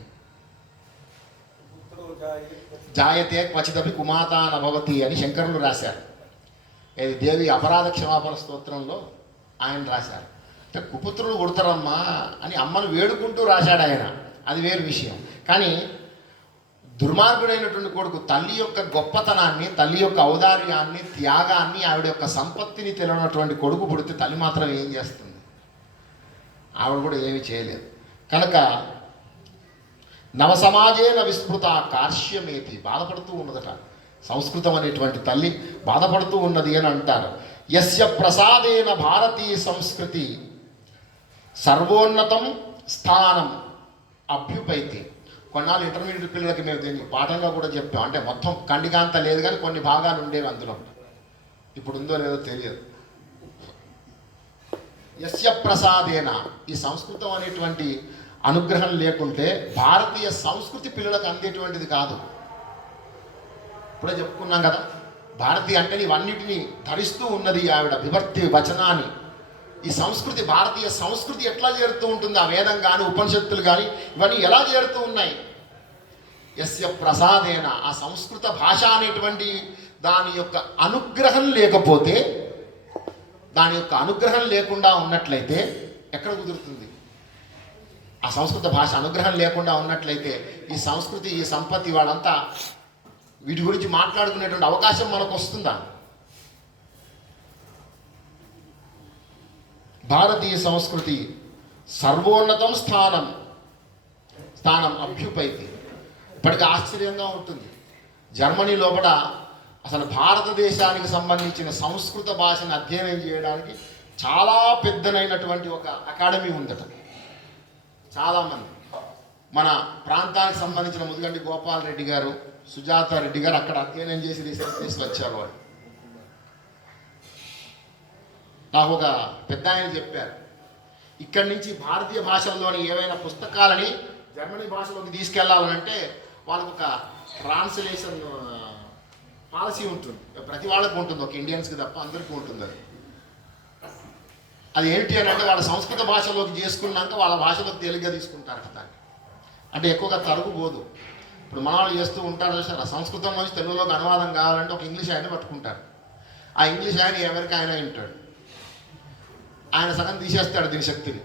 జాయతే క్వచిదపి కుమాతా నభవతి అని శంకరులు రాశారు. ఇది దేవి అపరాధ క్షమాపణ స్తోత్రంలో ఆయన రాశారు. అంటే కుపుత్రులు కొడతారమ్మా అని అమ్మను వేడుకుంటూ రాశాడు ఆయన, అది వేరు విషయం. కానీ దుర్మార్గుడైనటువంటి కొడుకు తల్లి యొక్క గొప్పతనాన్ని, తల్లి యొక్క ఔదార్యాన్ని, త్యాగాన్ని, ఆవిడ యొక్క సంపత్తిని తెలియనటువంటి కొడుకు పుడితే తల్లి మాత్రం ఏం చేస్తుంది? ఆవిడ కూడా ఏమీ చేయలేదు. కనుక నవసమాజేన విస్మృత కార్ష్యమేతి, బాధపడుతూ ఉన్నదట సంస్కృతం అనేటువంటి తల్లి, బాధపడుతూ ఉన్నది అని అంటారు. యస్య ప్రసాదేన భారతీయ సంస్కృతి సర్వోన్నతం స్థానం అభ్యుపైతి. కొన్నాళ్ళు ఇంటర్మీడియట్ పిల్లలకి మేము దీన్ని పాఠంగా కూడా చెప్పాం. అంటే మొత్తం ఖండికాంత లేదు కానీ కొన్ని భాగాలు ఉండేవి అందులో. ఇప్పుడు ఉందో లేదో తెలియదు. యస్య ప్రసాదేన, ఈ సంస్కృతం అనేటువంటి అనుగ్రహం లేకుంటే భారతీయ సంస్కృతి పిల్లలకు అందేటువంటిది కాదు. ఇప్పుడే చెప్పుకున్నాం కదా, భారతీయ అంటే ఇవన్నిటినీ ధరిస్తూ ఉన్నది ఆవిడ విభక్తి వచనాన్ని. ఈ సంస్కృతి, భారతీయ సంస్కృతి ఎట్లా చేరుతూ ఉంటుంది? ఆ వేదం కానీ ఉపనిషత్తులు కానీ ఇవన్నీ ఎలా చేరుతూ ఉన్నాయి? యస్య ప్రసాదేన, ఆ సంస్కృత భాష అనేటువంటి దాని యొక్క అనుగ్రహం లేకపోతే, దాని యొక్క అనుగ్రహం లేకుండా ఉన్నట్లయితే ఎక్కడ కుదురుతుంది? ఆ సంస్కృత భాష అనుగ్రహం లేకుండా ఉన్నట్లయితే ఈ సంస్కృతి, ఈ సంపత్తి, వాళ్ళంతా వీటి గురించి మాట్లాడుకునేటువంటి అవకాశం మనకు వస్తుందా? భారతీయ సంస్కృతి సర్వోన్నతం స్థానం అభ్యుపైతి. ఇప్పటికీ ఆశ్చర్యంగా ఉంటుంది. జర్మనీ లోపల అసలు భారతదేశానికి సంబంధించిన సంస్కృత భాషను అధ్యయనం చేయడానికి చాలా పెద్దనైనటువంటి ఒక అకాడమీ ఉందట. చాలామంది మన ప్రాంతానికి సంబంధించిన ముదిగంటి గోపాల్ రెడ్డి గారు, సుజాత రెడ్డి గారు అక్కడ అధ్యయనం చేసి రీసెర్చ్ చేసి వచ్చారు. వాళ్ళు నాకు ఒక పెద్ద ఆయన చెప్పారు, ఇక్కడి నుంచి భారతీయ భాషల్లోని ఏవైనా పుస్తకాలని జర్మనీ భాషలోకి తీసుకెళ్లాలంటే వాళ్ళకు ఒక ట్రాన్స్లేషన్ పాలసీ ఉంటుంది. ప్రతి వాళ్ళకు ఉంటుంది, ఒక ఇండియన్స్కి తప్ప అందరికీ ఉంటుంది. అది ఏంటి అని అంటే వాళ్ళ సంస్కృత భాషలోకి చేసుకున్నాక వాళ్ళ భాషలోకి తేలిగ్గా తీసుకుంటారు కదా. అంటే ఎక్కువగా తరుగు పోదు. ఇప్పుడు మన వాళ్ళు చేస్తూ ఉంటారు చూసారా, సంస్కృతం నుంచి తెలుగులోకి అనువాదం కావాలంటే ఒక ఇంగ్లీష్ ఆయన పట్టుకుంటారు. ఆ ఇంగ్లీష్ ఆయన ఎవరికి ఆయన వింటాడు, ఆయన సగం తీసేస్తాడు దీని శక్తిని,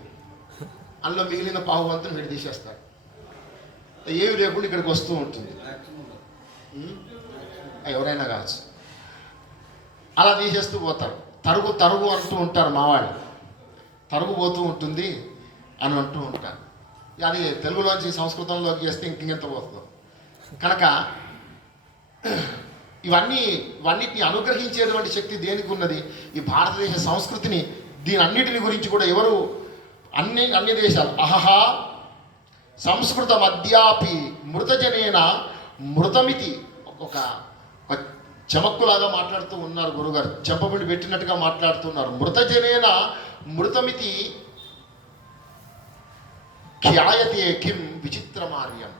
అందులో మిగిలిన పావువంతుని వీడు తీసేస్తాడు. ఏమి లేకుండా ఇక్కడికి వస్తూ ఉంటుంది. ఎవరైనా కావచ్చు, అలా తీసేస్తూ పోతారు. తరుగు అంటూ ఉంటారు మా వాళ్ళు, తరుగు పోతూ ఉంటుంది అని అంటూ ఉంటారు. అది తెలుగులోంచి సంస్కృతంలోకి చేస్తే ఇంకెంత పోతుందో. కనుక ఇవన్నిటిని అనుగ్రహించేటువంటి శక్తి దేనికి ఉన్నది? ఈ భారతదేశ సంస్కృతిని, దీని అన్నిటిని గురించి కూడా ఎవరు అన్ని దేశాలు అహహా సంస్కృత మధ్యాపి మృతజనేన మృతమితి, ఒక చమక్కులాగా మాట్లాడుతూ ఉన్నారు గురుగారు, చెంపబిండి పెట్టినట్టుగా మాట్లాడుతున్నారు. మృతజనేన మృతమితి ఖ్యాయతే కిం విచిత్రమార్యం.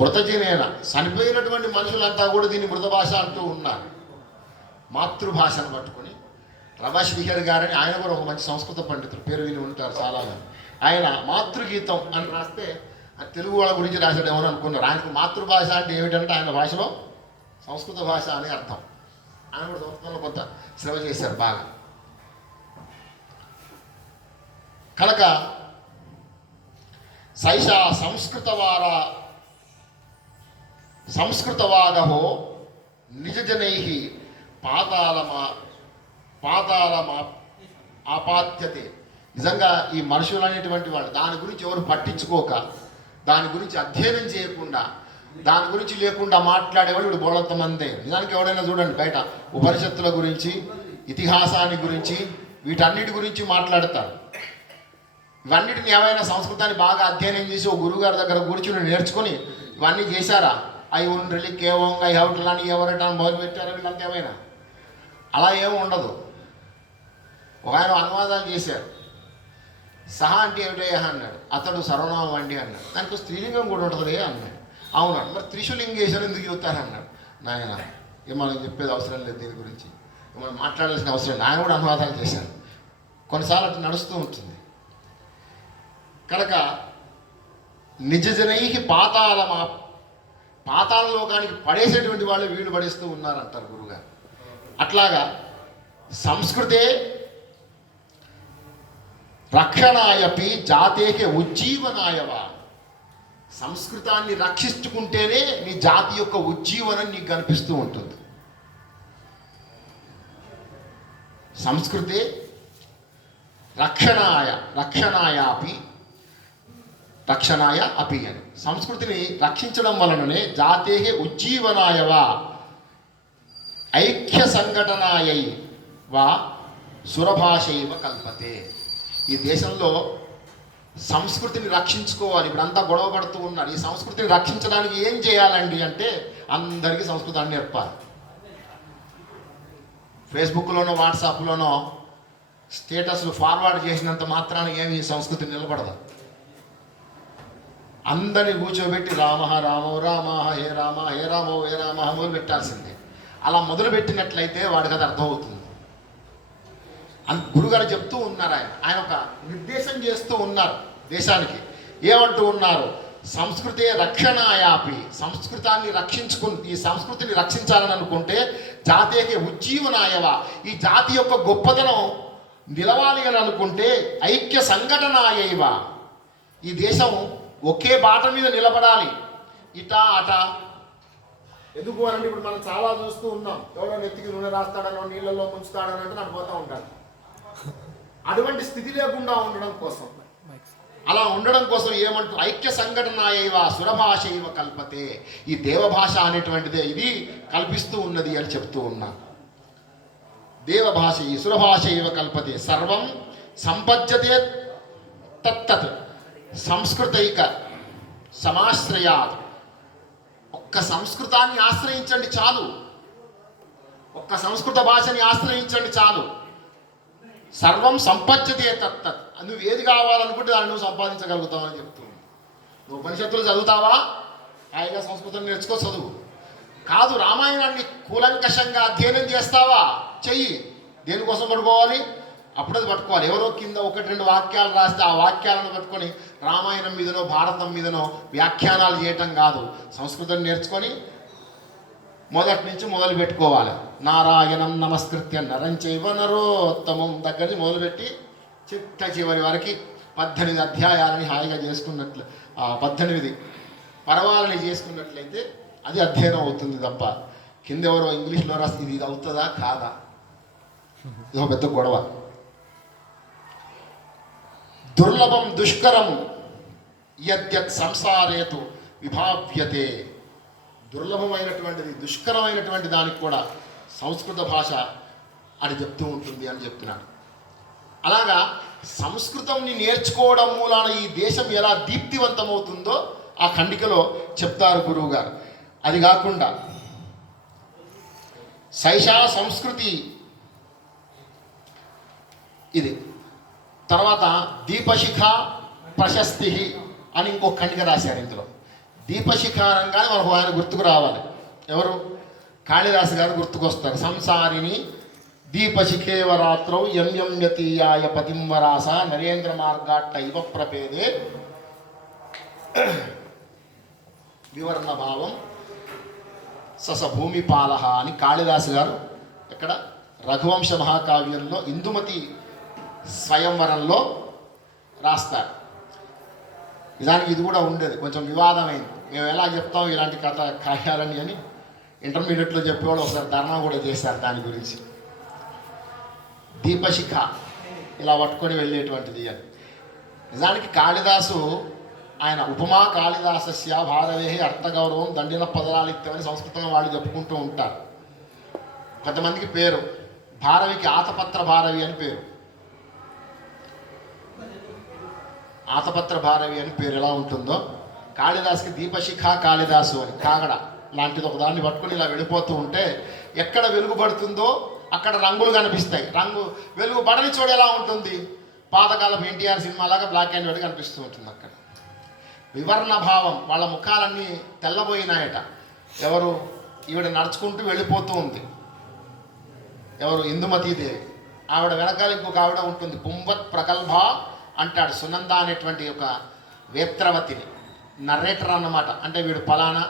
మృతజనేన, చనిపోయినటువంటి మనుషులంతా కూడా దీన్ని మృత భాష అంటూ ఉన్నారు. మాతృభాషను పట్టుకొని రమశ్రీహరి గారని ఆయన కూడా ఒక మంచి సంస్కృత పండితుడు, పేరు విని ఉంటారు చాలామంది. ఆయన మాతృగీతం అని రాస్తే తెలుగు వాళ్ళ గురించి రాశాడేమో అనుకున్నారు. ఆయనకు మాతృభాష అంటే ఏమిటంటే ఆయన భాషలో సంస్కృత భాష అని అర్థం. ఆయన కూడా సంస్కృతంలో కొంత శ్రమ చేశారు బాగా. కనుక సైషా సంస్కృతవాగహో నిజజనై పాతాళమా ఆపాత్యతే. నిజంగా ఈ మనుషులు అనేటువంటి వాళ్ళు దాని గురించి ఎవరు పట్టించుకోక, దాని గురించి అధ్యయనం చేయకుండా, దాని గురించి లేకుండా మాట్లాడేవాడు ఇప్పుడు బోళంత మందే. నిజానికి ఎవడైనా చూడండి, బయట ఉపనిషత్తుల గురించి, ఇతిహాసాన్ని గురించి, వీటన్నిటి గురించి మాట్లాడతారు. ఇవన్నిటిని ఏమైనా సంస్కృతాన్ని బాగా అధ్యయనం చేసి ఒక గురువుగారి దగ్గర కూర్చుని నేర్చుకొని ఇవన్నీ చేశారా? ఐ ఉన్ రిలీ కేవంగ్ ఐ హౌట్ అని ఎవరైనా మొదలు పెట్టారా? వీళ్ళంతా ఏమైనా అలా ఏమి ఉండదు. ఒక ఆయన అనువాదాలు చేశారు. సహా అంటే ఏమిటయ్యా అన్నాడు. అతడు సర్వనామం అండి అన్నాడు. దానికి స్త్రీలింగం కూడా ఉంటుంది అన్నాడు. అవునాడు. మరి త్రిశులింగేశ్వరం ఎందుకు చెబుతారన్నాడు. నాయన మనం చెప్పేది అవసరం లేదు, దీని గురించి మనం మాట్లాడాల్సిన అవసరం లేదు. ఆయన కూడా అనువాదాలు చేశారు. కొన్నిసార్లు అటు నడుస్తూ ఉంటుంది. కనుక నిజజనై పాతాళమా, పాతాళలోకానికి పడేసేటువంటి వాళ్ళు వీళ్ళు పడేస్తూ ఉన్నారంటారు గురువుగారు. అట్లాగా సంస్కృతే రక్షణాయపి జాతేకే ఉజ్జీవనాయవా, సంస్కృతాన్ని రక్షించుకుంటేనే నీ జాతి యొక్క ఉజ్జీవనం నీకు కనిపిస్తూ ఉంటుంది. సంస్కృతే రక్షణాయ అపి అని, సంస్కృతిని రక్షించడం వలననే జాతేహే ఉజ్జీవనాయవా ఐక్య సంఘటనాయై వా సురభాషైవ కల్పతే. ఈ దేశంలో సంస్కృతిని రక్షించుకోవాలి. ఇప్పుడు అంతా గొడవ పడుతూ ఉన్నారు. ఈ సంస్కృతిని రక్షించడానికి ఏం చేయాలండి అంటే అందరికీ సంస్కృతాన్ని నేర్పాలి. ఫేస్బుక్లోనో వాట్సాప్లోనో స్టేటస్లు ఫార్వర్డ్ చేసినంత మాత్రాన ఏమి సంస్కృతి నిలబడదు. అందరినీ కూర్చోబెట్టి రామ రామో రామ హే రామ హే రామో హే రామ మొదలు పెట్టాల్సిందే. అలా మొదలు పెట్టినట్లయితే వాడికి అది అర్థమవుతుంది. గురుగారు చెప్తూ ఉన్నారు, ఆయన ఒక నిర్దేశం చేస్తూ ఉన్నారు దేశానికి. ఏమంటూ ఉన్నారు? సంస్కృతే రక్షణాయాపి, సంస్కృతాన్ని ఈ సంస్కృతిని రక్షించాలని అనుకుంటే జాతీయకి ఉజ్జీవనాయవా, ఈ జాతి యొక్క గొప్పదనం నిలవాలి అని అనుకుంటే ఐక్య సంఘటనాయవ, ఈ దేశం ఒకే బాట మీద నిలబడాలి. ఇటా అటా ఎందుకు అనంటే ఇప్పుడు మనం చాలా చూస్తూ ఉన్నాం. ఎవడో నెత్తికి నూనె రాస్తాడనో నీళ్ళల్లో ముంచుతాడని అంటే నాకు పోతూ ఉంటాడు. అటువంటి స్థితి లేకుండా ఉండడం కోసం, అలా ఉండడం కోసం ఏమంటూ ఐక్య సంఘటనాయవ సురభాషైవ కల్పతే, ఈ దేవభాష అనేటువంటిదే ఇది కల్పిస్తూ ఉన్నది అని చెప్తూ ఉన్నా. దేవభాష సురభాషైవ కల్పతే సర్వం సంపద్యతే తత్తత్ సంస్కృతైక సమాశ్రయాత్. ఒక్క సంస్కృతాన్ని ఆశ్రయించండి చాలు, ఒక్క సంస్కృత భాషని ఆశ్రయించండి చాలు. సర్వం సంపద్యతే తత్తత్, నువ్వు ఏది కావాలనుకుంటే దాన్ని నువ్వు సంపాదించగలుగుతావు అని చెప్తుంది. నువ్వు ఉపనిషత్తులు చదువుతావా? హాయిగా సంస్కృతం నేర్చుకో, చదువు. కాదు, రామాయణాన్ని కూలంకషంగా అధ్యయనం చేస్తావా? చెయ్యి. దేనికోసం పట్టుకోవాలి? అప్పుడు అది పట్టుకోవాలి. ఎవరో కింద ఒకటి రెండు వాక్యాలు రాస్తే ఆ వాక్యాలను పట్టుకొని రామాయణం మీదనో భారతం మీదనో వ్యాఖ్యానాలు చేయటం కాదు. సంస్కృతం నేర్చుకొని మొదటి నుంచి మొదలు పెట్టుకోవాలి. నారాయణం నమస్కృత్య నరం చైవ నరోత్తమం దగ్గర నుంచి మొదలుపెట్టి చిట్ట చివరి వరకు 18 అధ్యాయాలని హాయిగా చేసుకున్నట్లు, 18 పర్వాలని చేసుకున్నట్లయితే అది అధ్యయనం అవుతుంది తప్ప కింద ఎవరో ఇంగ్లీష్లో రాసి ఇది అవుతుందా కాదా, ఇదో పెద్ద గొడవ. దుర్లభం దుష్కరం యద్యత్ సంసారేతు విభావ్యతే, దుర్లభమైనటువంటిది దుష్కరమైనటువంటి దానికి కూడా సంస్కృత భాష అని చెప్తూ ఉంటుంది అని చెప్తున్నాడు. అలాగా సంస్కృతంని నేర్చుకోవడం మూలాన ఈ దేశం ఎలా దీప్తివంతమవుతుందో ఆ ఖండికలో చెప్తారు గురువు గారు. అది కాకుండా శైషా సంస్కృతి ఇది. తర్వాత దీపశిఖ ప్రశస్తి అని ఇంకో ఖండిక రాశారు. ఇందులో దీపశిఖ అనగానే మనకు ఆయన గుర్తుకు రావాలి. ఎవరు? కాళిదాసు గారు గుర్తుకొస్తారు. సంసారిని దీపశిఖేవరాత్రౌ యం యతీయాయ పతింవరాస నరేంద్ర మార్గాట్ట ఇవ ప్రపేదే వివర్ణ భావం సస భూమిపాలహ అని కాళిదాసు గారు ఇక్కడ రఘువంశ మహాకావ్యంలో ఇందుమతి స్వయంవరంలో రాస్తారు. నిజానికి ఇది కూడా ఉండేది, కొంచెం వివాదమైంది. మేము ఎలా చెప్తాం ఇలాంటి కథ కాయాలని అని ఇంటర్మీడియట్లో చెప్పేవాడు ఒకసారి ధర్నా కూడా చేశారు దాని గురించి. దీపశిఖ ఇలా పట్టుకొని వెళ్ళేటువంటిది అని. నిజానికి కాళిదాసు ఆయన ఉపమా కాళిదాసస్య భారవేహి అర్థగౌరవం దండిన పదరాలిత్యం అని సంస్కృతంలో వాళ్ళు చెప్పుకుంటూ ఉంటారు. కొంతమందికి పేరు భారవికి ఆతపత్ర భారవి అని పేరు. ఆతపత్ర భారవి అని పేరు ఎలా ఉంటుందో కాళిదాసుకి దీపశిఖ కాళిదాసు అని కాగడ లాంటిది ఒక దాన్ని పట్టుకుని ఇలా వెళ్ళిపోతూ ఉంటే ఎక్కడ వెలుగు పడుతుందో అక్కడ రంగులు కనిపిస్తాయి. వెలుగు పడని చోటు ఎలా ఉంటుంది? పాతకాలపు ఎన్టీఆర్ సినిమాలాగా బ్లాక్ అండ్ వైట్ కనిపిస్తూ ఉంటుంది. అక్కడ వివర్ణ భావం, వాళ్ళ ముఖాలన్నీ తెల్లబోయినాయట. ఎవరు? ఈవిడ నడుచుకుంటూ వెళ్ళిపోతూ ఉంది. ఎవరు? ఇందుమతీదేవి. ఆవిడ వెనకాల ఇంకొక ఆవిడ ఉంటుంది, కుంభత్ ప్రగల్భ అంటాడు. సునంద అనేటువంటి ఒక వేత్రవతిని. నర్రేటర్ అన్నమాట. అంటే వీడు ఫలానా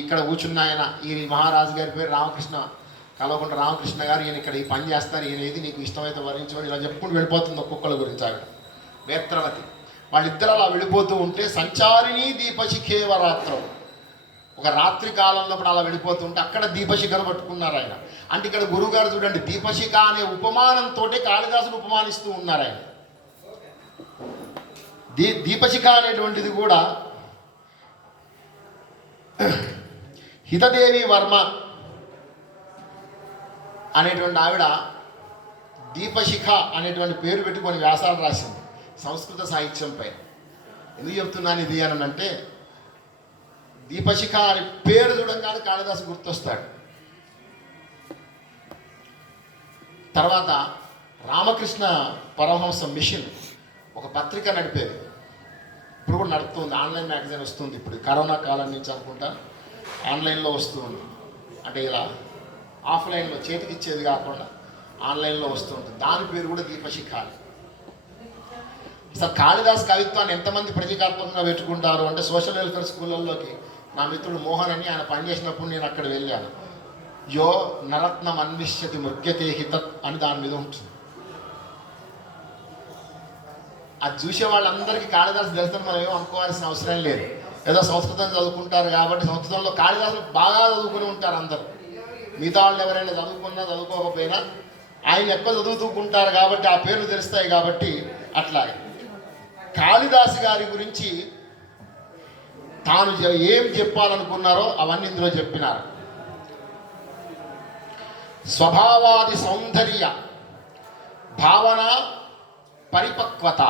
ఇక్కడ కూర్చున్న ఆయన, ఈ మహారాజు గారి పేరు రామకృష్ణ, కల్వకుంట్ల రామకృష్ణ గారు, ఈయన ఇక్కడ ఈ పని చేస్తారు, ఈయన ఏది నీకు ఇష్టమైతే వరించమని ఇలా చెప్పుకుంటూ వెళ్ళిపోతుంది ఒక్కొక్కళ్ళ గురించి ఆవిడ వేత్రవతి. వాళ్ళిద్దరు అలా వెళ్ళిపోతూ ఉంటే సంచారిణి దీపశిఖేవ రాత్రం, ఒక రాత్రి కాలంలో అలా వెళ్ళిపోతుంటే అక్కడ దీపశిఖను పట్టుకున్నారు ఆయన. అంటే ఇక్కడ గురువుగారు చూడండి, దీపశిఖ అనే ఉపమానంతో కాళిదాసును ఉపమానిస్తూ ఉన్నారు ఆయన. దీపశిఖ అనేటువంటిది కూడా హితదేవి వర్మ అనేటువంటి ఆవిడ దీపశిఖ అనేటువంటి పేరు పెట్టుకొని వ్యాసాలు రాసింది సంస్కృత సాహిత్యంపై. ఎందుకు చెప్తున్నాను ఇది అని అంటే, దీపశిఖ అని పేరు చూడంగానే కాళిదాసు గుర్తొస్తాడు. తర్వాత రామకృష్ణ పరమహంస మిషన్ ఒక పత్రిక నడిపేది, ఇప్పుడు కూడా నడుస్తుంది, ఆన్లైన్ మ్యాగజైన్ వస్తుంది. ఇప్పుడు కరోనా కాలం నుంచి అనుకుంటా ఆన్లైన్లో వస్తుంది. అంటే ఇలా ఆఫ్లైన్లో చేతికి ఇచ్చేది కాకుండా ఆన్లైన్లో వస్తుంది. దాని పేరు కూడా దీపశిఖ. అసలు కాళిదాస్ కవిత్వాన్ని ఎంతమంది ప్రతీకాత్మకంగా పెట్టుకుంటారు అంటే, సోషల్ వెల్ఫేర్ స్కూళ్ళల్లోకి నా మిత్రుడు మోహన్ అని ఆయన పనిచేసినప్పుడు నేను అక్కడ వెళ్ళాను. యో నరత్నం అన్విష్యతి మృగ్యతే హితత్ అని దాని మీద ఉంటుంది. అది చూసే వాళ్ళందరికీ కాళిదాసు తెలుసుని మనం ఏమో అనుకోవాల్సిన అవసరం లేదు. ఏదో సంస్కృతం చదువుకుంటారు కాబట్టి సంస్కృతంలో కాళిదాసులు బాగా చదువుకుని ఉంటారు అందరూ. మిగతా వాళ్ళు ఎవరైనా చదువుకున్నా చదువుకోకపోయినా ఆయన ఎక్కువ చదువుతూకుంటారు కాబట్టి ఆ పేర్లు తెలుస్తాయి. కాబట్టి అట్లాగే కాళిదాసు గారి గురించి తాను ఏం చెప్పాలనుకున్నారో అవన్నీ ఇందులో చెప్పినారు. స్వభావాది సౌందర్య భావన పరిపక్వత,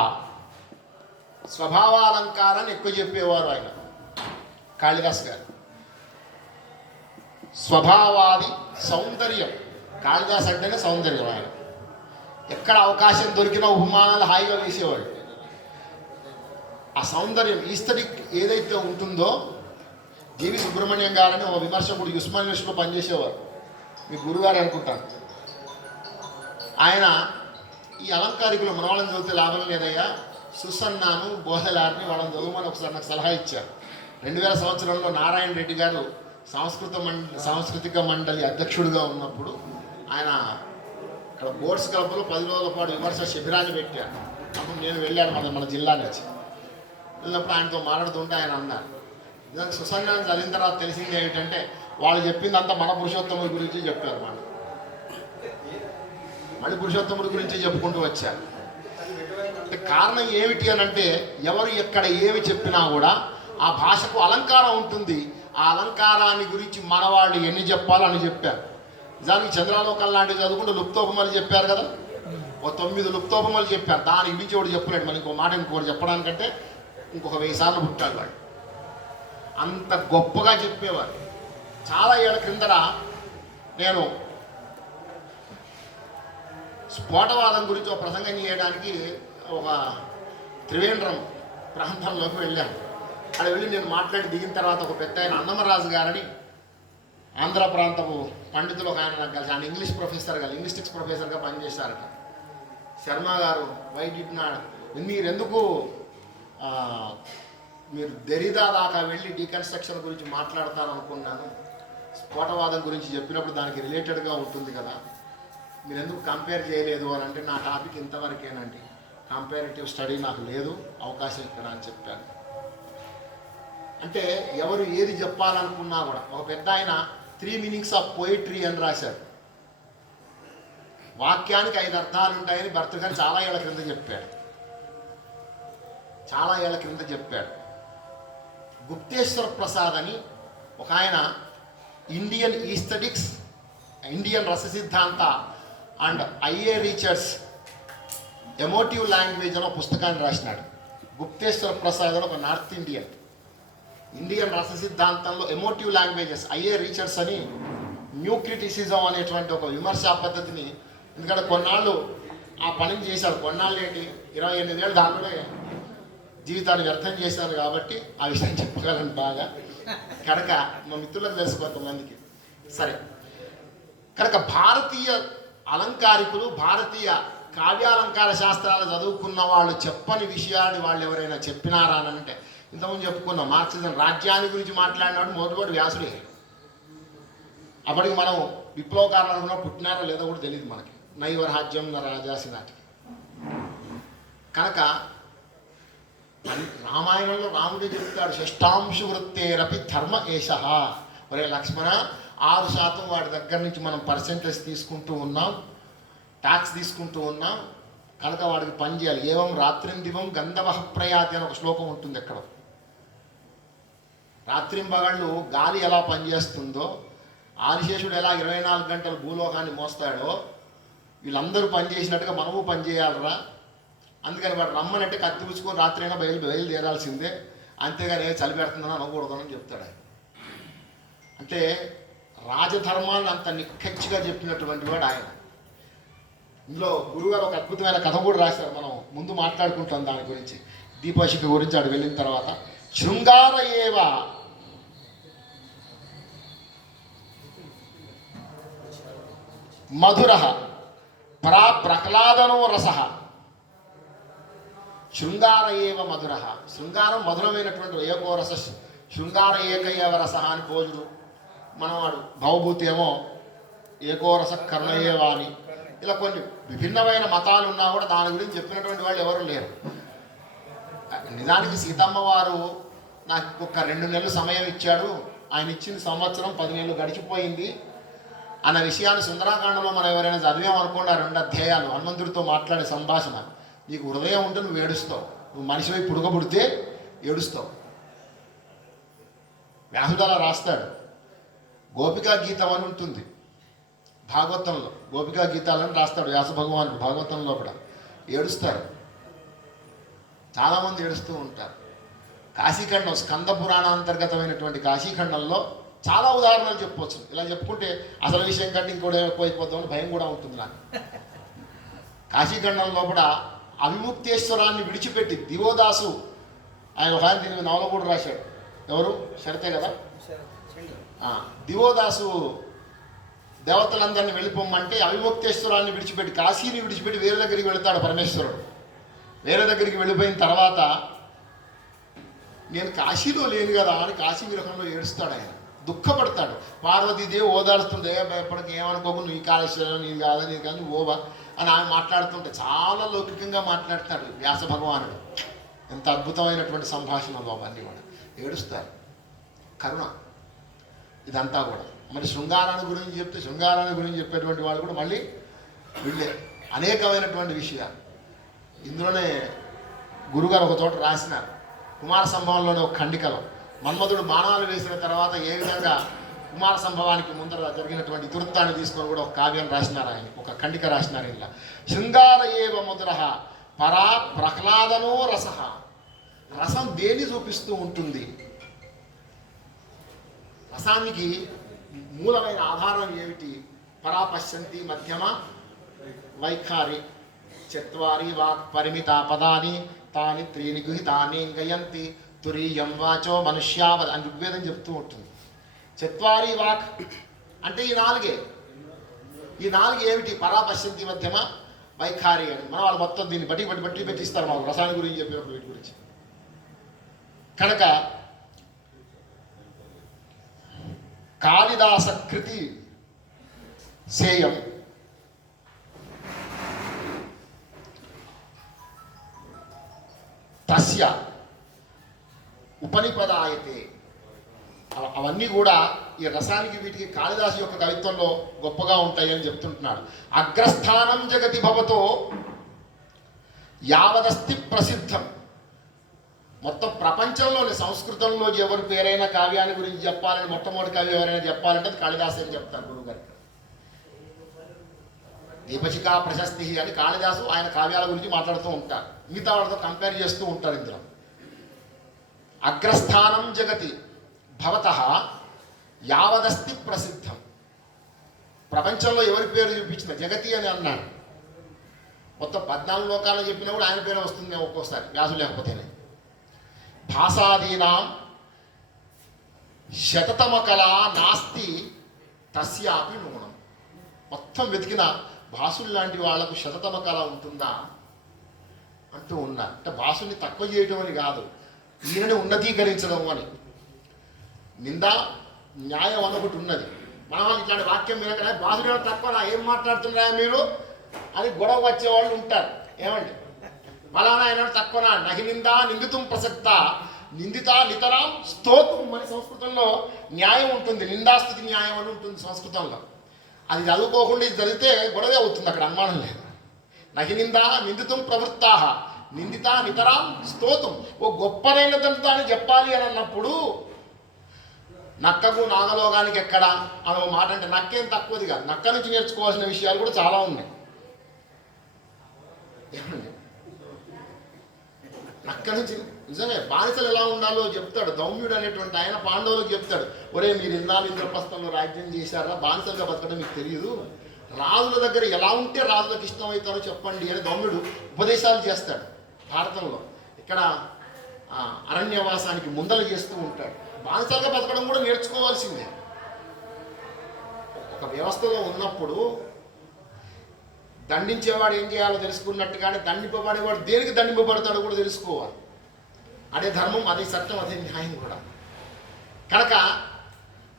స్వభావాలంకారాన్ని ఎక్కువ చెప్పేవారు ఆయన కాళిదాస్ గారు. స్వభావాది సౌందర్యం, కాళిదాస్ అంటేనే సౌందర్యం. ఆయన ఎక్కడ అవకాశం దొరికినా ఉపమానాలు హాయిగా వేసేవాడు. ఆ సౌందర్యం ఈస్థెటిక్ ఏదైతే ఉంటుందో, జీవి సుబ్రహ్మణ్యం గారని ఒక విమర్శకుడు ఉస్మాన్ యూనివర్సిటీలో పనిచేసేవారు, మీ గురుగారు అనుకుంటాను. ఆయన ఈ అలంకారికులు మన వాళ్ళని చదివితే లాభం లేదయ్యా, సుసన్నాను బోధలారిని వాళ్ళని చదువుమని ఒకసారి నాకు సలహా ఇచ్చారు. 2000 సంవత్సరంలో నారాయణ రెడ్డి గారు సాంస్కృతిక మండలి అధ్యక్షుడిగా ఉన్నప్పుడు ఆయన ఇక్కడ బోర్డ్స్ క్లబ్లో 10 రోజుల పాటు విమర్శ శిబిరాన్ని పెట్టారు. అప్పుడు నేను వెళ్ళాను మన జిల్లా నుంచి. వెళ్ళినప్పుడు ఆయనతో మాట్లాడుతుంటే ఆయన అన్నారు, దానికి సుసన్నాన్ని చదివిన తర్వాత తెలిసింది ఏమిటంటే, వాళ్ళు చెప్పిందంతా మన పురుషోత్తముడి గురించి చెప్పారు. మళ్ళీ పురుషోత్తముడి గురించి చెప్పుకుంటూ వచ్చారు. కారణం ఏమిటి అని అంటే, ఎవరు ఎక్కడ ఏమి చెప్పినా కూడా ఆ భాషకు అలంకారం ఉంటుంది. ఆ అలంకారాన్ని గురించి మన వాళ్ళు ఎన్ని చెప్పాలో అని చెప్పారు. నిజానికి చంద్రాలోకం లాంటివి చదువుకుంటూ లుప్తోపమలు చెప్పారు కదా, ఓ 9 లుప్తోపమలు చెప్పారు. దానికి మించి ఒకటి చెప్పలేడు. మరి ఇంకో మాట ఇంకోటి చెప్పడానికంటే ఇంకొక 1000 సార్లు పుట్టాడు వాడు. అంత గొప్పగా చెప్పేవారు. చాలా ఏళ్ళ క్రిందట నేను స్ఫోటవాదం గురించి ఒక ప్రసంగం చేయడానికి ఒక త్రివేంద్రం ప్రాంతంలోకి వెళ్ళాను. అక్కడ వెళ్ళి నేను మాట్లాడి దిగిన తర్వాత ఒక పెద్ద ఆయన అన్నమరాజు గారని ఆంధ్ర ప్రాంతపు పండితులు ఒక ఆయన నాకు కలిసి, ఆయన ఇంగ్లీష్ ప్రొఫెసర్గా, లింగ్విస్టిక్స్ ప్రొఫెసర్గా పనిచేశారట. శర్మ గారు మీరు ఎందుకు మీరు దెరిదా దాకా వెళ్ళి డీకన్స్ట్రక్షన్ గురించి మాట్లాడతారనుకున్నాను, స్ఫోటవాదం గురించి చెప్పినప్పుడు దానికి రిలేటెడ్గా ఉంటుంది కదా, మీరు ఎందుకు కంపేర్ చేయలేదు అని అంటే, నా టాపిక్ ఇంతవరకేనండి, కంపారిటివ్ స్టడీ నాకు లేదు, అవకాశం ఇక్కడ అని చెప్పాను. అంటే ఎవరు ఏది చెప్పాలనుకున్నా కూడా, ఒక పెద్ద ఆయన 3 మీనింగ్స్ ఆఫ్ పోయిట్రీ అని రాశారు. వాక్యానికి 5 అర్థాలు ఉంటాయని భర్తగారు చాలా ఏళ్ల క్రింద చెప్పాడు. గుప్తేశ్వర ప్రసాద్ అని ఒక ఆయన ఇండియన్ ఈస్థెటిక్స్, ఇండియన్ రస సిద్ధాంత అండ్ ఐఏ రీచర్స్ ఎమోటివ్ లాంగ్వేజ్ అని ఒక పుస్తకాన్ని రాసినాడు. గుప్తేశ్వర ప్రసాద్ అని ఒక నార్త్ ఇండియన్ రస సిద్ధాంతంలో ఎమోటివ్ లాంగ్వేజెస్, ఐఏ రీచర్స్ అని న్యూ క్రిటిసిజం అనేటువంటి ఒక విమర్శా పద్ధతిని, ఎందుకంటే కొన్నాళ్ళు ఆ పనిని చేశాడు, కొన్నాళ్ళు ఏంటి 28 ఏళ్ళు దాంట్లోనే జీవితాన్ని వ్యర్థం చేశాను కాబట్టి ఆ విషయం చెప్పగలను బాగా. కనుక మా మిత్రులకు తెలుసు కొంతమందికి. సరే, కనుక భారతీయ అలంకారికులు, భారతీయ కావ్యాలంకార శాస్త్రాలు చదువుకున్న వాళ్ళు చెప్పని విషయాన్ని వాళ్ళు ఎవరైనా చెప్పినారా అని అంటే, ఇంతకుముందు చెప్పుకున్నాం మార్క్సిజం రాజ్యాన్ని గురించి మాట్లాడినప్పుడు మొదటివాడు వ్యాసుడే. అప్పటికి మనం విప్లవకారులు పుట్టినారో లేదో కూడా తెలియదు మనకి. నైవ రాజ్యం నా రాజాసి నాటికి. కనుక రామాయణంలో రాముడే చెప్తాడు, షష్టాంశు వృత్తేరపి ధర్మ ఏష. ఒరే లక్ష్మణ, 6% వాడి దగ్గర నుంచి మనం పర్సెంటేజ్ తీసుకుంటూ ఉన్నాం, ట్యాక్స్ తీసుకుంటూ ఉన్నాం. కనుక వాడికి పని చేయాలి. ఏవం రాత్రిందివం గంధవః ప్రయాతి అని ఒక శ్లోకం ఉంటుంది ఎక్కడ. రాత్రింబగళ్ళు గాలి ఎలా పనిచేస్తుందో, ఆదిశేషుడు ఎలా 24 గంటలు భూలోకాన్ని మోస్తాడో, వీళ్ళందరూ పనిచేసినట్టుగా మనము పనిచేయాలరా. అందుకని వాడు రమ్మనంటే కత్తి పుచ్చుకొని రాత్రి అయినా బయలుదేరాల్సిందే, అంతేగాని చలి పెడుతుందని అనకూడదని చెప్తాడు ఆయన. అంటే రాజధర్మాన్ని అంత నిక్కచ్చిగా చెప్పినటువంటి వాడు ఆయన. ఇందులో గురుగారు ఒక అద్భుతమైన కథ కూడా రాశారు, మనం ముందు మాట్లాడుకుంటాం దాని గురించి. దీపశిఖ గురించి ఆడు వెళ్ళిన తర్వాత శృంగార ఏవ మధుర ప్రహ్లాదనో రస. శృంగార ఏవ మధుర, శృంగారం మధురమైనటువంటి ఏకో రస, శృంగార ఏకైవ రస అని భోజుడు. మనవాడు భవభూతి ఏమో ఏకోరస కర్ణయేవా అని. ఇలా కొన్ని విభిన్నమైన మతాలు ఉన్నా కూడా దాని గురించి చెప్పినటువంటి వాళ్ళు ఎవరు లేరు. నిజానికి సీతమ్మ వారు నాకు ఒక 2 నెలలు సమయం ఇచ్చాడు, ఆయన ఇచ్చిన సంవత్సరం 10 నెలలు గడిచిపోయింది అన్న విషయాన్ని సుందరాకాండలో మనం ఎవరైనా చదివామనుకోండి, 2 అధ్యాయాలు హనుమంతుడితో మాట్లాడే సంభాషణ. నీకు హృదయం ఉంటే నువ్వు ఏడుస్తావు, నువ్వు మనిషిపై పుడకబుడితే ఏడుస్తావు. వ్యాసుడు అలా రాస్తాడు. గోపికా గీతం అని ఉంటుంది భాగవతంలో, గోపికా గీతాలని రాస్తాడు వ్యాస భగవానుడు భాగవతంలో కూడా. ఏడుస్తారు, చాలామంది ఏడుస్తూ ఉంటారు. కాశీఖండం స్కంద పురాణాంతర్గతమైనటువంటి కాశీఖండంలో చాలా ఉదాహరణలు చెప్పవచ్చు. ఇలా చెప్పుకుంటే అసలు విషయం కంటే ఇంకోటి ఎక్కువైపోతామని భయం కూడా ఉంటుంది నాకు. కాశీఖండంలో కూడా అవిముక్తేశ్వరాన్ని విడిచిపెట్టి దివోదాసు, ఆయన ఒక ఆయన దీని నవల కూడా రాశాడు. ఎవరు? శరతే కదా. దివోదాసు దేవతలందరినీ వెళ్ళిపోమంటే అవిముక్తేశ్వరాన్ని విడిచిపెట్టి, కాశీని విడిచిపెట్టి వేరే దగ్గరికి వెళతాడు పరమేశ్వరుడు. వేరే దగ్గరికి వెళ్ళిపోయిన తర్వాత నేను కాశీలో లేను కదా అని కాశీ విరహంలో ఏడుస్తాడు ఆయన, దుఃఖపడతాడు. పార్వతీదేవి ఓదాడుస్తుంది, ఎప్పటికి ఏమనుకోకు, నువ్వు ఈ కాళేశ్వరం నీది కాదా, నీది కాదు, నువ్వు ఓవా అని ఆయన మాట్లాడుతుంటే చాలా లౌకికంగా మాట్లాడతాడు వ్యాస భగవానుడు. ఎంత అద్భుతమైనటువంటి సంభాషణలు అవన్నీ కూడా. ఏడుస్తారు, కరుణ, ఇదంతా కూడా. మరి శృంగారాన్ని గురించి చెప్తే శృంగారాన్ని గురించి చెప్పేటువంటి వాళ్ళు కూడా మళ్ళీ వీళ్ళే. అనేకమైనటువంటి విషయాలు ఇందులోనే గురుగారు ఒక చోట రాసినారు. కుమార సంభవంలోనే ఒక ఖండికలో మన్మధుడు బాణాలు వేసిన తర్వాత ఏ విధంగా కుమార సంభవానికి ముందర జరిగినటువంటి ఇతివృత్తాన్ని తీసుకొని కూడా ఒక కావ్యం రాసినారు ఆయన, ఒక ఖండిక రాసినారు. ఇలా శృంగార ఏవ మధుర పరా ప్రహ్లాదనో రస. రసం దేన్ని చూపిస్తూ ఉంటుంది? రసానికి మూలమైన ఆధారం ఏమిటి? పరాపశ్యంతి మధ్యమ వైఖారి చత్వారి వాక్ పరిమిత పదాని తాని త్రీని గుహితాని గయంతి తురీయం వాచో మనుష్యావద అని ఋగ్వేదం చెప్తూ ఉంటుంది. చత్వారి వాక్ అంటే ఈ 4. ఈ 4 ఏమిటి? పరాపశ్యంతి మధ్యమ వైఖారి అని. మన వాళ్ళు మొత్తం దీన్ని బట్టి పెట్టిస్తారు మాకు రసాయన గురించి చెప్పినప్పుడు వీటి గురించి. కనుక కాళిదాస కృతి సేయం తస్య ఉపనిపదాయతే. అవన్నీ కూడా ఈ రసానికి వీటికి కాళిదాసు యొక్క కవిత్వంలో గొప్పగా ఉంటాయి అని చెప్తుంటున్నాడు. అగ్రస్థానం జగతి భవతో యావదస్తి ప్రసిద్ధం. మొత్తం ప్రపంచంలోని సంస్కృతంలో ఎవరి పేరైనా కావ్యాన్ని గురించి చెప్పాలని, మొట్టమొదటి కవి ఎవరైనా చెప్పాలంటే కాళిదాసు అని చెప్తారు గురువుగారు. దీపశిఖా ప్రశస్తి అని కాళిదాసు ఆయన కావ్యాల గురించి మాట్లాడుతూ ఉంటారు, మిగతా వాళ్ళతో కంపేర్ చేస్తూ ఉంటారు. ఇందులో అగ్రస్థానం జగతి భవతః యావదస్తి ప్రసిద్ధం. ప్రపంచంలో ఎవరి పేరు చూపించిన జగతి అని అన్నాడు. మొత్తం 14 లోకాలను చెప్పినా కూడా ఆయన పేరు వస్తుంది ఒక్కోసారి, వ్యాసు లేకపోతేనే. భాషాదీనాం శతతమ కళా నాస్తి తస్యాపి నూనం. మొత్తం వెతికిన భాసులు లాంటి వాళ్లకు శతతమ కళ ఉంటుందా అంటూ ఉన్నారు. అంటే భాసుని తక్కువ చేయటం అని కాదు, ఈయనని ఉన్నతీకరించడం అని. నిందా న్యాయం అన్నొకటి ఉన్నది. మనం ఇట్లాంటి వాక్యం వినగానే బాసుడు తక్కువ ఏం మాట్లాడుతున్నారా మీరు అని గొడవ వచ్చేవాళ్ళు ఉంటారు. ఏమండి మలానా అయినా తక్కువనా నహి నిందా నిందితం ప్రసక్త నిందిత నితరాం స్తోత్రం అని సంస్కృతంలో న్యాయం ఉంటుంది. నిందాస్తుతి న్యాయం అని ఉంటుంది సంస్కృతంలో. అది చదువుకోకుండా ఇది చదివితే గొడవే అవుతుంది, అక్కడ అనుమానం లేదు. నహి నిందా నిందితం ప్రవృత్తా నిందిత నితరాం స్తోత్రం. ఓ గొప్పదైనదంతా అని చెప్పాలి అని అన్నప్పుడు నక్కకు నాగలోగానికి ఎక్కడ అని మాట అంటే నక్కేం తక్కువది కాదు. నక్క నుంచి నేర్చుకోవాల్సిన విషయాలు కూడా చాలా ఉన్నాయి. నక్క నుంచి నిజమే బానిసలు ఎలా ఉండాలో చెప్తాడు దౌమ్యుడు అనేటువంటి ఆయన. పాండవులకు చెప్తాడు, ఒరే మీరు ఇన్నాళ్ళు ఇంద్రప్రస్థంలో రాజ్యం చేశారా, బానిసలుగా బతకడం మీకు తెలియదు, రాజుల దగ్గర ఎలా ఉంటే రాజులకు ఇష్టమవుతారో చెప్పండి అని దౌమ్యుడు ఉపదేశాలు చేస్తాడు భారతంలో. ఇక్కడ అరణ్యవాసానికి ముందలు చేస్తూ ఉంటాడు. బానిసలుగా బతకడం కూడా నేర్చుకోవాల్సిందే. ఒక వ్యవస్థలో ఉన్నప్పుడు దండించేవాడు ఏం చేయాలో తెలుసుకున్నట్టుగానే దండింపబడేవాడు దేనికి దండింపబడతాడో కూడా తెలుసుకోవాలి. అదే ధర్మం, అదే సత్యం, అదే న్యాయం కూడా. కనుక